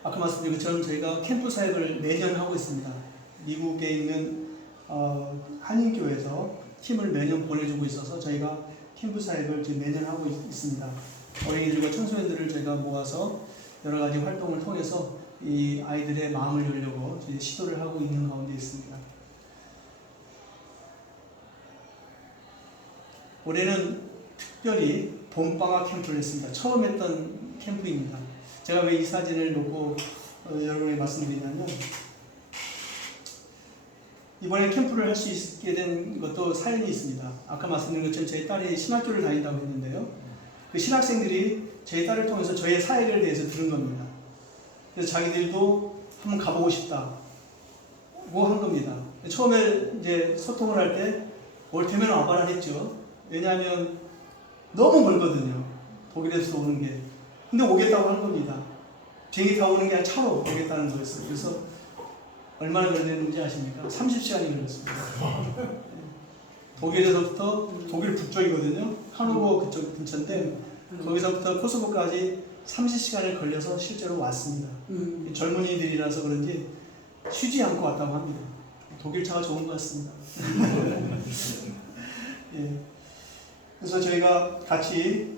아까 말씀드린 것처럼 저희가 캠프 사역을 매년 하고 있습니다. 미국에 있는 한인교회에서 팀을 매년 보내주고 있어서 저희가 캠프 사역을 지금 매년 하고 있습니다. 어린이들과 청소년들을 저희가 모아서 여러 가지 활동을 통해서 이 아이들의 마음을 열려고 저희 시도를 하고 있는 가운데 있습니다. 올해는 특별히 봄방학 캠프를 했습니다. 처음 했던 캠프입니다. 제가 왜 이 사진을 놓고 여러분에게 말씀드리냐면, 이번에 캠프를 할 수 있게 된 것도 사연이 있습니다. 아까 말씀드린 것처럼 저희 딸이 신학교를 다닌다고 했는데요, 그 신학생들이 저희 딸을 통해서 저희의 사역에 대해서 들은 겁니다. 그래서 자기들도 한번 가보고 싶다고 한 겁니다. 처음에 이제 소통을 할 때 올 테면 와봐라 했죠. 왜냐하면 너무 멀거든요, 독일에서 오는 게. 근데 오겠다고 한 겁니다. 비행기 타고 오는 게 아니라 차로 오겠다는 거였어요. 그래서 얼마나 걸렸는지 아십니까? 30시간이 걸렸습니다. 독일에서부터, 독일 북쪽이거든요, 하노버 그쪽 근처인데 거기서부터 코소보까지 30시간을 걸려서 실제로 왔습니다. 젊은이들이라서 그런지 쉬지 않고 왔다고 합니다. 독일 차가 좋은 것 같습니다. 예. 그래서 저희가 같이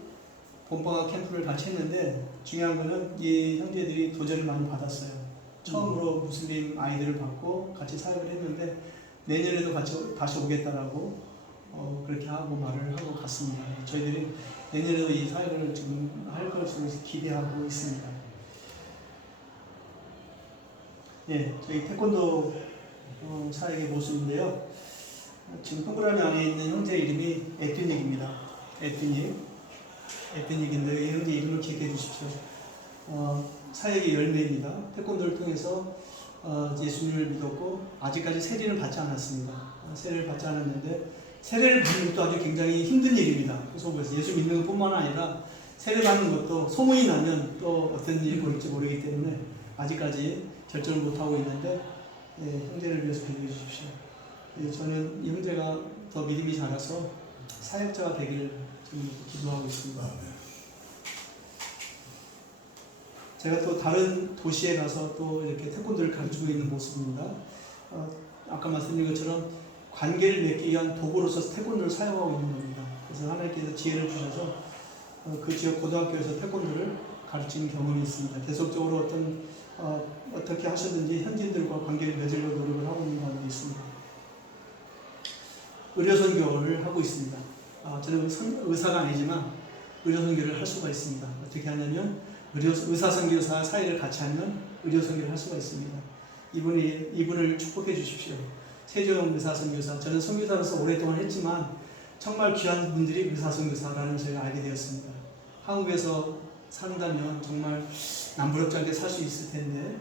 봄방학 캠프를 같이 했는데 중요한 거는 이 형제들이 도전을 많이 받았어요. 처음으로 무슬림 아이들을 받고 같이 사역을 했는데 내년에도 같이 다시 오겠다라고 그렇게 하고 말을 하고 갔습니다. 저희들이 내년에도 이 사역을 지금 할 것을 기대하고 있습니다. 예, 저희 태권도 사역의 모습인데요. 지금 동그라미 안에 있는 형제 이름이 에트닉입니다. 에트닉인데 이 형제 이름을 기억해 주십시오. 사역의 열매입니다. 태권도를 통해서 예수님을 믿었고 아직까지 세례는 받지 않았습니다. 세례를 받지 않았는데 세례를 받는 것도 아주 굉장히 힘든 일입니다. 속에서 예수 믿는 것뿐만 아니라 세례 받는 것도 소문이 나면 또 어떤 일이 벌일지 모르기 때문에 아직까지 결정을 못하고 있는데 형제를 위해서 기도해 주십시오. 저는 이 형제가 더 믿음이 자라서 사역자가 되기를 좀 기도하고 있습니다. 제가 또 다른 도시에 가서 또 이렇게 태권도를 가르치고 있는 모습입니다. 아까 말씀드린 것처럼 관계를 맺기 위한 도구로서 태권도를 사용하고 있는 겁니다. 그래서 하나님께서 지혜를 주셔서 그 지역 고등학교에서 태권도를 가르치는 경험이 있습니다. 계속적으로 어떻게 하셨든지 현지인들과 관계를 맺으려고 노력을 하고 있는 가운데 있습니다. 의료선교를 하고 있습니다. 저는 의사가 아니지만 의료선교를 할 수가 있습니다. 어떻게 하냐면 의사선교사 사이를 같이 하면 의료선교를 할 수가 있습니다. 이분을 축복해 주십시오. 세조영 의사선교사, 저는 선교사로서 오랫동안 했지만 정말 귀한 분들이 의사선교사라는 제가 알게 되었습니다. 한국에서 산다면 정말 남부럽지 않게 살 수 있을 텐데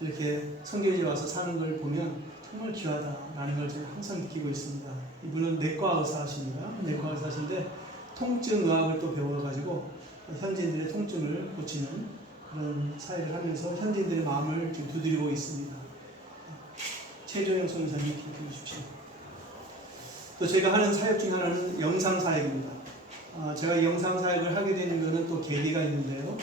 이렇게 선교지에 와서 사는 걸 보면 정말 귀하다라는 걸 제가 항상 느끼고 있습니다. 이분은 내과 의사십니다. 내과 의사신데 통증의학을 또 배워가지고 현지인들의 통증을 고치는 그런 사역을 하면서 현지인들의 마음을 좀 두드리고 있습니다. 최조영 선교사님 기억해 주십시오. 또 제가 하는 사역 중에 하나는 영상 사역입니다. 제가 이 영상 사역을 하게 되는 것은 또 계기가 있는데요.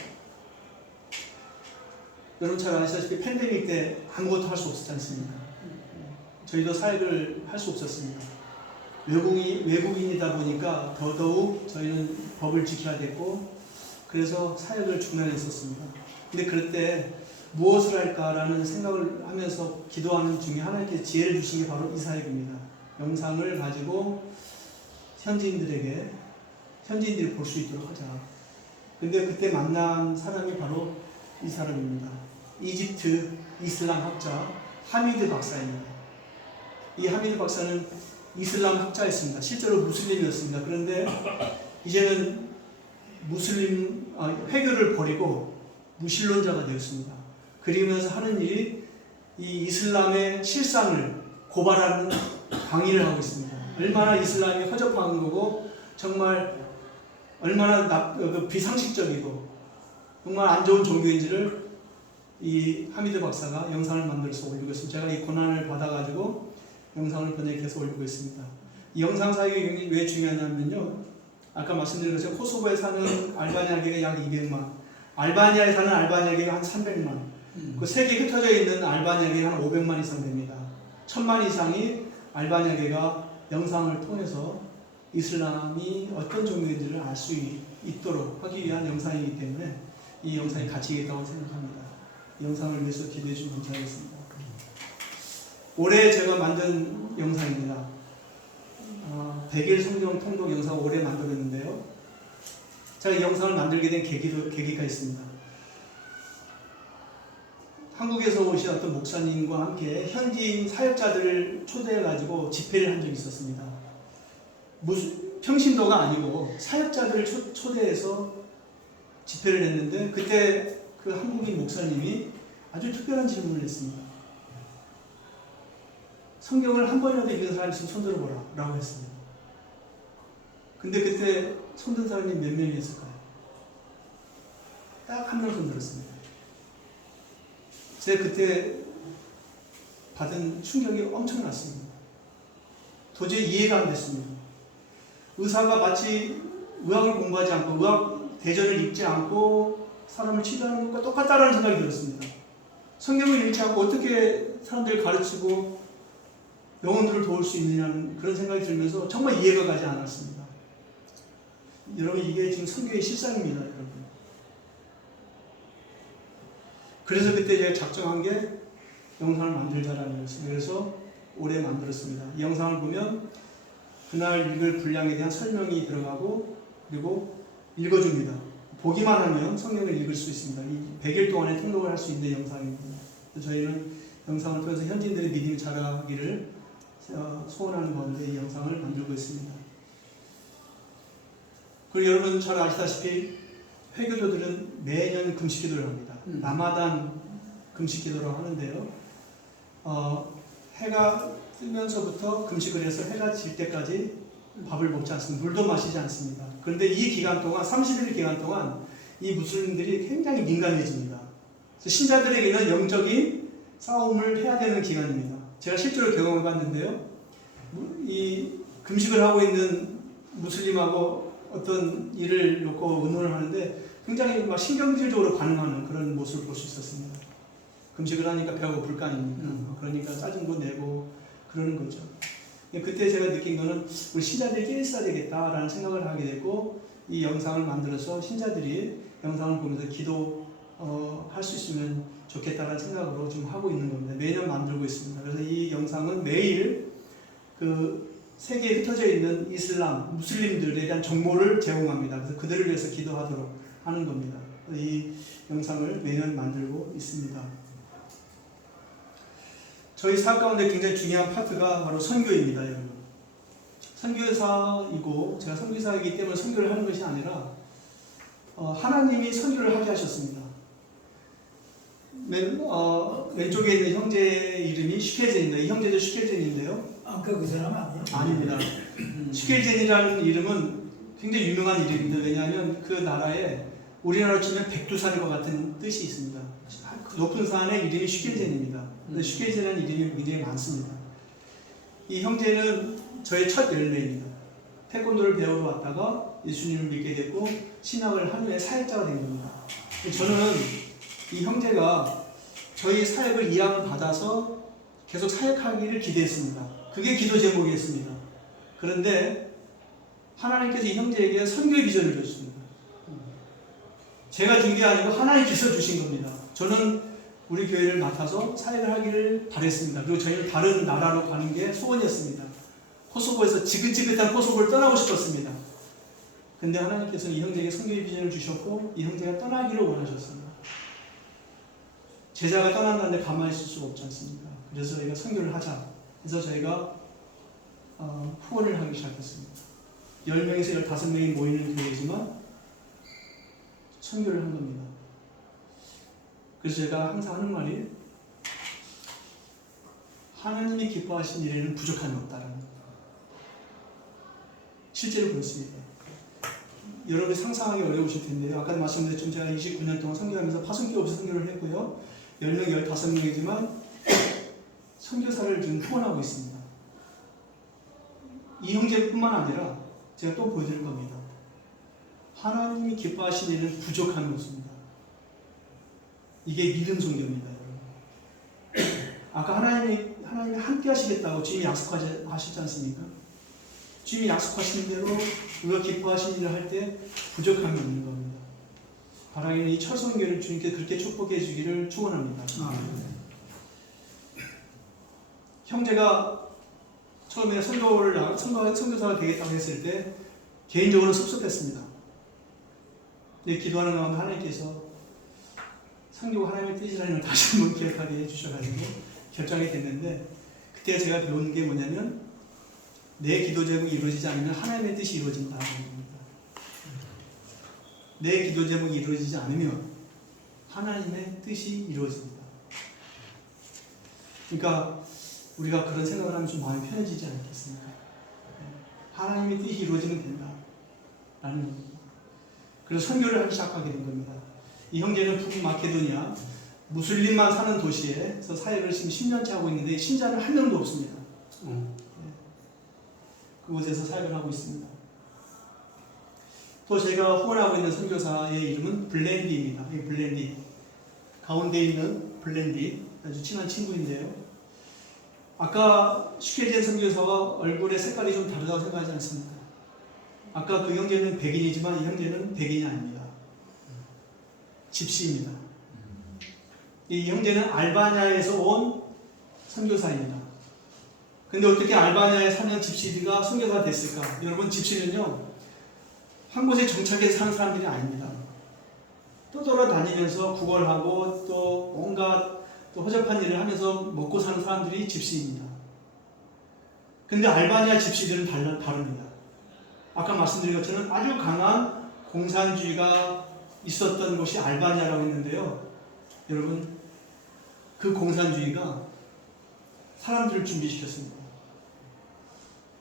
여러분 잘 아시다시피 팬데믹 때 아무것도 할 수 없었지 않습니까? 저희도 사역을 할 수 없었습니다. 외국인이다 보니까 더더욱 저희는 법을 지켜야 됐고 그래서 사역을 중단했었습니다. 근데 그럴 때 무엇을 할까라는 생각을 하면서 기도하는 중에 하나님께 지혜를 주신 게 바로 이 사역입니다. 영상을 가지고 현지인들이 볼 수 있도록 하자. 근데 그때 만난 사람이 바로 이 사람입니다. 이집트 이슬람 학자 하미드 박사입니다. 이 하미드 박사는 이슬람 학자였습니다. 실제로 무슬림이었습니다. 그런데 이제는 회교를 버리고 무신론자가 되었습니다. 그러면서 하는 일이 이 이슬람의 실상을 고발하는 강의를 하고 있습니다. 얼마나 이슬람이 허접한 거고 정말 얼마나 비상식적이고 정말 안 좋은 종교인지를 이 하미드 박사가 영상을 만들어서 올리고 있습니다. 제가 이 고난을 받아가지고 영상을 번역해서 올리고 있습니다. 이 영상 사역이 왜 중요하냐면요. 아까 말씀드린 것처럼 코소보에 사는 알바니아계가 약 200만, 알바니아에 사는 알바니아계가 한 300만, 그 세계에 흩어져 있는 알바니아계가 한 500만 이상 됩니다. 1000만 이상이 알바니아계가 영상을 통해서 이슬람이 어떤 종교인지를 알 수 있도록 하기 위한 영상이기 때문에 이 영상이 가치가 있다고 생각합니다. 이 영상을 위해서 기도해 주시면 감사하겠습니다. 올해 제가 만든 영상입니다. 100일 성경 통독 영상을 올해 만들었는데요. 제가 이 영상을 만들게 된 계기가 있습니다. 한국에서 오신 어떤 목사님과 함께 현지인 사역자들을 초대해가지고 집회를 한 적이 있었습니다. 평신도가 아니고 사역자들을 초대해서 집회를 했는데 그때 그 한국인 목사님이 아주 특별한 질문을 했습니다. 성경을 한 번이라도 읽은 사람이 있으면 손 들어보라 라고 했습니다. 근데 그때 손든 사람이 몇 명이었을까요? 딱 한 명 손 들었습니다. 제가 그때 받은 충격이 엄청났습니다. 도저히 이해가 안 됐습니다. 의사가 마치 의학을 공부하지 않고 의학 대전을 읽지 않고 사람을 치료하는 것과 똑같다라는 생각이 들었습니다. 성경을 읽지 않고 어떻게 사람들을 가르치고 영혼들을 도울 수 있느냐는 그런 생각이 들면서 정말 이해가 가지 않았습니다. 여러분, 이게 지금 성경의 실상입니다, 여러분. 그래서 그때 제가 작정한 게 영상을 만들자라는 거였습니다. 그래서 올해 만들었습니다. 이 영상을 보면 그날 읽을 분량에 대한 설명이 들어가고 그리고 읽어줍니다. 보기만 하면 성경을 읽을 수 있습니다. 이 100일 동안에 등록을 할 수 있는 영상입니다. 저희는 영상을 통해서 현지인들의 믿음이 자라기를 소원하는 가운데 이 영상을 만들고 있습니다. 그리고 여러분 잘 아시다시피 회교도들은 매년 금식기도를 합니다. 라마단 금식기도를 하는데요. 해가 뜨면서부터 금식을 해서 해가 질 때까지 밥을 먹지 않습니다. 물도 마시지 않습니다. 그런데 이 기간 동안 30일 기간 동안 이 무슬림들이 굉장히 민감해집니다. 신자들에게는 영적인 싸움을 해야 되는 기간입니다. 제가 실제로 경험해 봤는데요. 이 금식을 하고 있는 무슬림하고 어떤 일을 놓고 의논을 하는데 굉장히 막 신경질적으로 반응하는 그런 모습을 볼 수 있었습니다. 금식을 하니까 배가 고플 거 아닙니까? 그러니까 짜증도 내고 그러는 거죠. 그때 제가 느낀 거는 우리 신자들이 깨 있어야 되겠다라는 생각을 하게 됐고 이 영상을 만들어서 신자들이 영상을 보면서 기도할 수 있으면 좋겠다라는 생각으로 지금 하고 있는 겁니다. 매년 만들고 있습니다. 그래서 이 영상은 매일 그 세계에 흩어져 있는 이슬람, 무슬림들에 대한 정보를 제공합니다. 그래서 그들을 위해서 기도하도록 하는 겁니다. 이 영상을 매년 만들고 있습니다. 저희 사업 가운데 굉장히 중요한 파트가 바로 선교입니다, 여러분. 선교사이고 제가 선교사이기 때문에 선교를 하는 것이 아니라 하나님이 선교를 하게 하셨습니다. 왼쪽에 있는 형제의 이름이 슈켈젠입니다. 이 형제도 슈켈젠인데요. 아까 그 사람 아니에요? 아닙니다. 슈켈젠이라는 이름은 굉장히 유명한 이름입니다. 왜냐하면 그 나라에 우리나라로 치면 백두산과 같은 뜻이 있습니다. 높은 산의 이름이 슈켈젠입니다. 슈켈젠이라는 이름이 굉장히 많습니다. 이 형제는 저의 첫 열매입니다. 태권도를 배우러 왔다가 예수님을 믿게 됐고 신학을 한 후에 사역자가 된 겁니다. 저는 이 형제가 저희 사역을 이양받아서 계속 사역하기를 기대했습니다. 그게 기도 제목이었습니다. 그런데 하나님께서 이 형제에게 선교의 비전을 줬습니다. 제가 준 게 아니고 하나님께서 주신 겁니다. 저는 우리 교회를 맡아서 사역을 하기를 바랬습니다. 그리고 저희는 다른 나라로 가는 게 소원이었습니다. 코소보에서 지긋지긋한 코소보를 떠나고 싶었습니다. 근데 하나님께서는 이 형제에게 선교의 비전을 주셨고 이 형제가 떠나기를 원하셨습니다. 제자가 떠난다는데 가만히 있을 수가 없지 않습니까? 그래서 저희가 선교를 하자. 그래서 저희가 후원을 하기 시작했습니다. 10명에서 15명이 모이는 교회지만 선교를 한 겁니다. 그래서 제가 항상 하는 말이 하나님이 기뻐하신 일에는 부족함이 없다라는 겁니다. 실제로 그렇습니다. 여러분이 상상하기 어려우실 텐데요. 아까 말씀드렸지만 제가 29년 동안 선교하면서 파송기 없이 선교를 했고요. 10명, 15명이지만 선교사를 지금 후원하고 있습니다. 이 형제뿐만 아니라 제가 또 보여드릴 겁니다. 하나님이 기뻐하신 일은 부족함이 없습니다. 이게 믿음 선교입니다, 여러분. 아까 하나님이 함께 하시겠다고 주님이 약속하셨지 않습니까? 주님이 약속하신 대로 우리가 기뻐하신 일을 할 때 부족함이 없는 겁니다. 바라기는 이 철선교를 주님께 그렇게 축복해 주기를 축원합니다. 형제가 처음에 선교사가 되겠다고 했을 때 개인적으로 섭섭했습니다. 근데 기도하는 가운데 하나님께서 선교가 하나님의 뜻이라는 걸 다시 한번 기억하게 해주셔가지고 결정이 됐는데 그때 제가 배운 게 뭐냐면 내 기도 제목이 이루어지지 않으면 하나님의 뜻이 이루어진다는 겁니다. 내 기도 제목이 이루어지지 않으면 하나님의 뜻이 이루어집니다. 그러니까 우리가 그런 생각을 하면 좀 마음이 편해지지 않겠습니까? 하나님의 뜻이 이루어지면 된다라는 겁니다. 그래서 선교를 하기 시작하게 된 겁니다. 이 형제는 북마케도니아 무슬림만 사는 도시에서 사역을 지금 10년째 하고 있는데 신자는 한 명도 없습니다. 그곳에서 사역을 하고 있습니다. 또 제가 후원하고 있는 선교사의 이름은 블렌디입니다. 이 블렌디 가운데 있는 블렌디 아주 친한 친구인데요. 아까 슈케젠 선교사와 얼굴의 색깔이 좀 다르다고 생각하지 않습니까? 아까 그 형제는 백인이지만 이 형제는 백인이 아닙니다. 집시입니다. 이 형제는 알바냐에서 온 선교사입니다. 근데 어떻게 알바냐에 사는 집시가 선교사가 됐을까? 여러분, 집시는요, 한 곳에 정착해서 사는 사람들이 아닙니다. 또 돌아다니면서 구걸하고 또 온갖 또 허접한 일을 하면서 먹고 사는 사람들이 집시입니다. 근데 알바니아 집시들은 다릅니다. 아까 말씀드린 것처럼 아주 강한 공산주의가 있었던 곳이 알바니아라고 했는데요. 여러분, 그 공산주의가 사람들을 준비시켰습니다.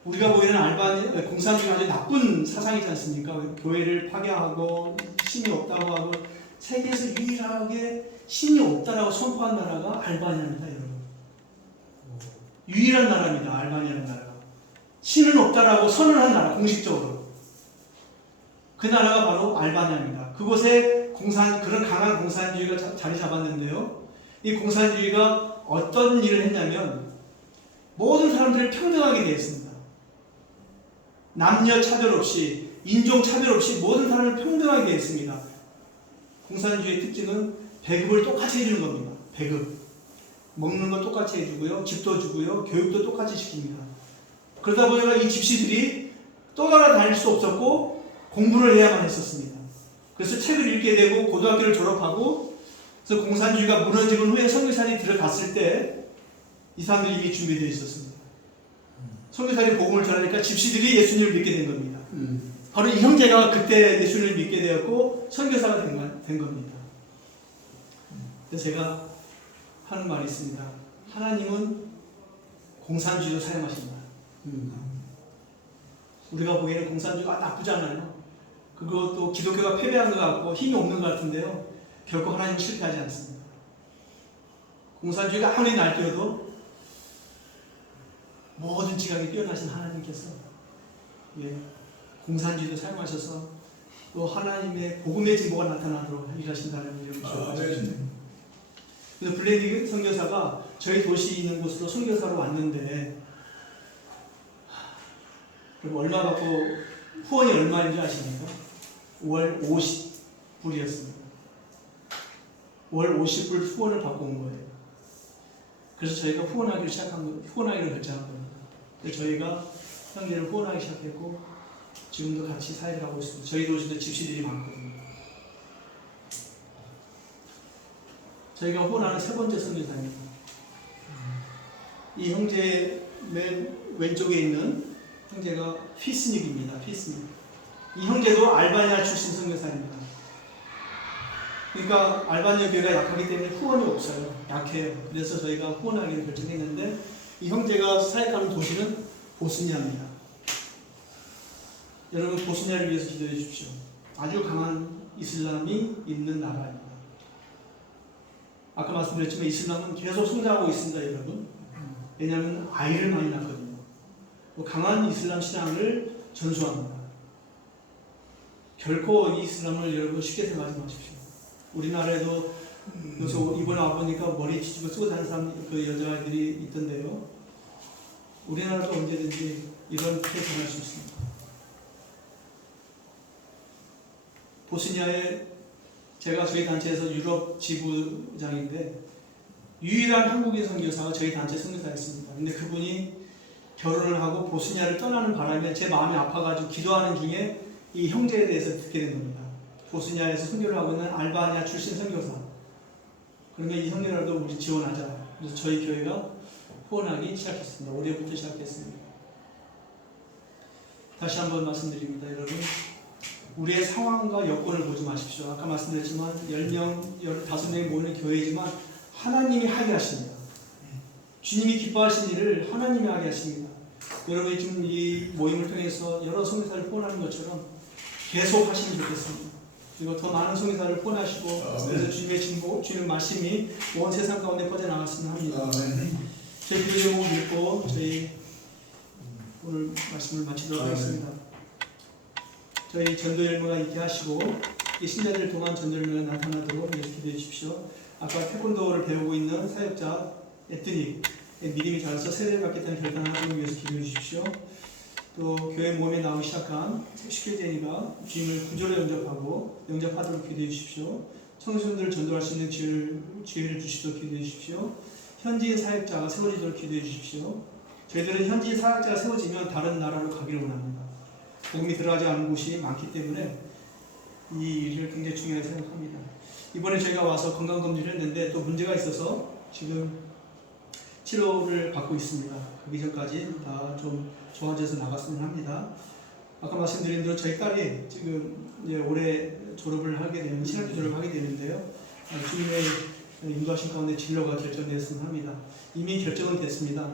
우리가 보이는 공산주의가 아주 나쁜 사상이지 않습니까? 교회를 파괴하고 신이 없다고 하고 세계에서 유일하게 신이 없다라고 선포한 나라가 알바니아입니다, 여러분. 유일한 나라입니다, 알바니아라는 나라가. 신은 없다라고 선언한 나라, 공식적으로. 그 나라가 바로 알바니아입니다. 그곳에 그런 강한 공산주의가 자리 잡았는데요. 이 공산주의가 어떤 일을 했냐면 모든 사람들을 평등하게 되었습니다. 남녀 차별 없이, 인종 차별 없이 모든 사람을 평등하게 되었습니다. 공산주의의 특징은 배급을 똑같이 해주는 겁니다. 배급. 먹는 거 똑같이 해주고요. 집도 주고요. 교육도 똑같이 시킵니다. 그러다 보니까 이 집시들이 또 돌아다닐 수 없었고 공부를 해야만 했었습니다. 그래서 책을 읽게 되고 고등학교를 졸업하고, 그래서 공산주의가 무너지고 후에 선교사들이 들어갔을 때 이 사람들이 이미 준비되어 있었습니다. 선교사들이 복음을 전하니까 집시들이 예수님을 믿게 된 겁니다. 바로 이 형제가 그때 예수님을 믿게 되었고 선교사가 된 겁니다. 그래서 제가 하는 말이 있습니다. 하나님은 공산주의도 사용하신다. 우리가 보기에는 공산주의가 나쁘잖아요. 그것도 기독교가 패배한 것 같고 힘이 없는 것 같은데요. 결코 하나님은 실패하지 않습니다. 공산주의가 아무리 날뛰어도 모든 지각이 뛰어나신 하나님께서 공산주의도 사용하셔서 또 하나님의 복음의 진보가 나타나도록 일하신다는 일을 기억하십시오. 그래서 블레디 선교사가 저희 도시 있는 곳으로 선교사로 왔는데, 그럼 얼마 받고 후원이 얼마인지 아십니까? 월 50불이었습니다. 월 50불 후원을 받고 온 거예요. 그래서 저희가 후원하기를 결정한 겁니다. 그래서 저희가 형제를 후원하기 시작했고 지금도 같이 사역을 하고 있습니다. 저희 도시도 집시들이 많거든요. 저희가 후원하는 세 번째 선교사입니다. 이 형제 맨 왼쪽에 있는 형제가 피스닉입니다. 피스닉. 이 형제도 알바니아 출신 선교사입니다. 그러니까 알바니아 교회가 약하기 때문에 후원이 없어요. 약해요. 그래서 저희가 후원하기를 결정했는데 이 형제가 사역하는 도시는 보스니아입니다. 여러분, 보스니아를 위해서 기도해 주십시오. 아주 강한 이슬람이 있는 나라입니다. 아까 말씀드렸지만 이슬람은 계속 성장하고 있습니다, 여러분. 왜냐하면 아이를 많이 낳거든요. 강한 이슬람 신앙을 전수합니다. 결코 이 이슬람을 여러분 쉽게 생각하지 마십시오. 우리나라에도 그래서 이번에 와보니까 머리 뒤집어 쓰고 다니는 사람, 그 여자아이들이 있던데요. 우리나라도 언제든지 이런 피해 당할 수 있습니다. 보스니아에 제가 저희 단체에서 유럽 지부장인데 유일한 한국인 선교사가 저희 단체 선교사였습니다. 근데 그분이 결혼을 하고 보스니아를 떠나는 바람에 제 마음이 아파가지고 기도하는 중에 이 형제에 대해서 듣게 된 겁니다. 보스니아에서 선교를 하고 있는 알바니아 출신 선교사. 그러면 이 선교라도 우리 지원하자. 그래서 저희 교회가 후원하기 시작했습니다. 올해부터 시작했습니다. 다시 한번 말씀드립니다. 여러분, 우리의 상황과 여건을 보지 마십시오. 아까 말씀드렸지만 10명, 15명이 모이는 교회이지만 하나님이 하게 하십니다. 주님이 기뻐하신 일을 하나님이 하게 하십니다. 여러분이 지금 이 모임을 통해서 여러 선교사를 후원하는 것처럼 계속 하시면 좋겠습니다. 그리고 더 많은 선교사를 후원하시고 그래서 주님의 진보, 주님의 말씀이 온 세상 가운데 퍼져나갔으면 합니다. 저희 기도 제목을 읽고 저희 오늘 말씀을 마치도록 하겠습니다. 저희 전도 열매가 있게 하시고 이 신자들 동안 전도 열매가 나타나도록 기도해 주십시오. 아까 태권도를 배우고 있는 사역자 에트닉 믿음이 자라서 세례를 받겠다는 결단을 하기 위해서 기도해 주십시오. 또 교회 몸에 나오기 시작한 식혜제니가 주님을 구조로 영접하도록 기도해 주십시오. 청소년들을 전도할 수 있는 지혜를 주시도록 기도해 주십시오. 현지의 사역자가 세워지도록 기도해 주십시오. 저희들은 현지 사역자가 세워지면 다른 나라로 가기를 원합니다. 복음이 들어가지 않은 곳이 많기 때문에 이 일을 굉장히 중요하게 생각합니다. 이번에 저희가 와서 건강검진을 했는데 또 문제가 있어서 지금 치료를 받고 있습니다. 가기 전까지 다 좀 좋아져서 나갔으면 합니다. 아까 말씀드린 대로 저희 딸이 지금 이제 올해 졸업을 하게 되는 신학교 졸업을 하게 되는데요. 주님의 인도하신 가운데 진로가 결정되었으면 합니다. 이미 결정은 됐습니다.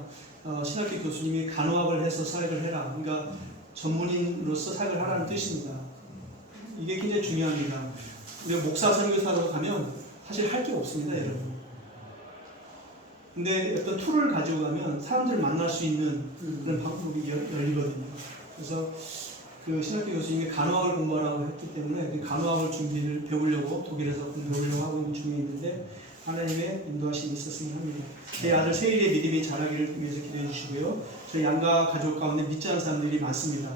신학교 교수님이 간호학을 해서 사역을 해라. 그러니까 전문인으로서 사역을 하라는 뜻입니다. 이게 굉장히 중요합니다. 우리가 목사 선교사로 가면 사실 할 게 없습니다, 여러분. 근데 어떤 툴을 가지고 가면 사람들을 만날 수 있는 그런 방법이 열리거든요. 그래서 그 신학교 교수님이 간호학을 공부하라고 했기 때문에 간호학을 준비를 배우려고 독일에서 배우려고 하고 있는 중에 있는데 하나님의 인도하심이 있었으면 합니다. 제 아들 세일의 믿음이 자라기를 위해서 기도해 주시고요. 저희 양가 가족 가운데 믿지 않는 사람들이 많습니다.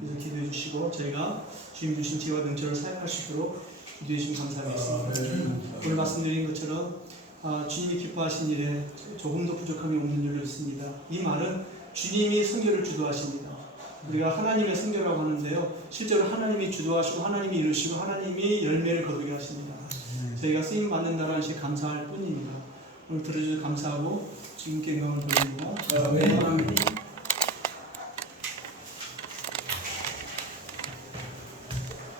그래서 기도해 주시고 저희가 주님 주신 지혜와 능력을 사용할 수 있도록 기도해 주시면 감사하겠습니다. 오늘 말씀드린 것처럼 주님이 기뻐하신 일에 조금도 부족함이 없는 줄로 있습니다. 이 말은 주님이 선교를 주도하십니다. 우리가 하나님의 선교라고 하는데요. 실제로 하나님이 주도하시고 하나님이 이루시고 하나님이 열매를 거두게 하십니다. 저희가 쓰임 받는다라는 것이 감사할 뿐입니다. 오늘 들어주셔서 감사하고 주님께 영광을 돌립니다. 아멘.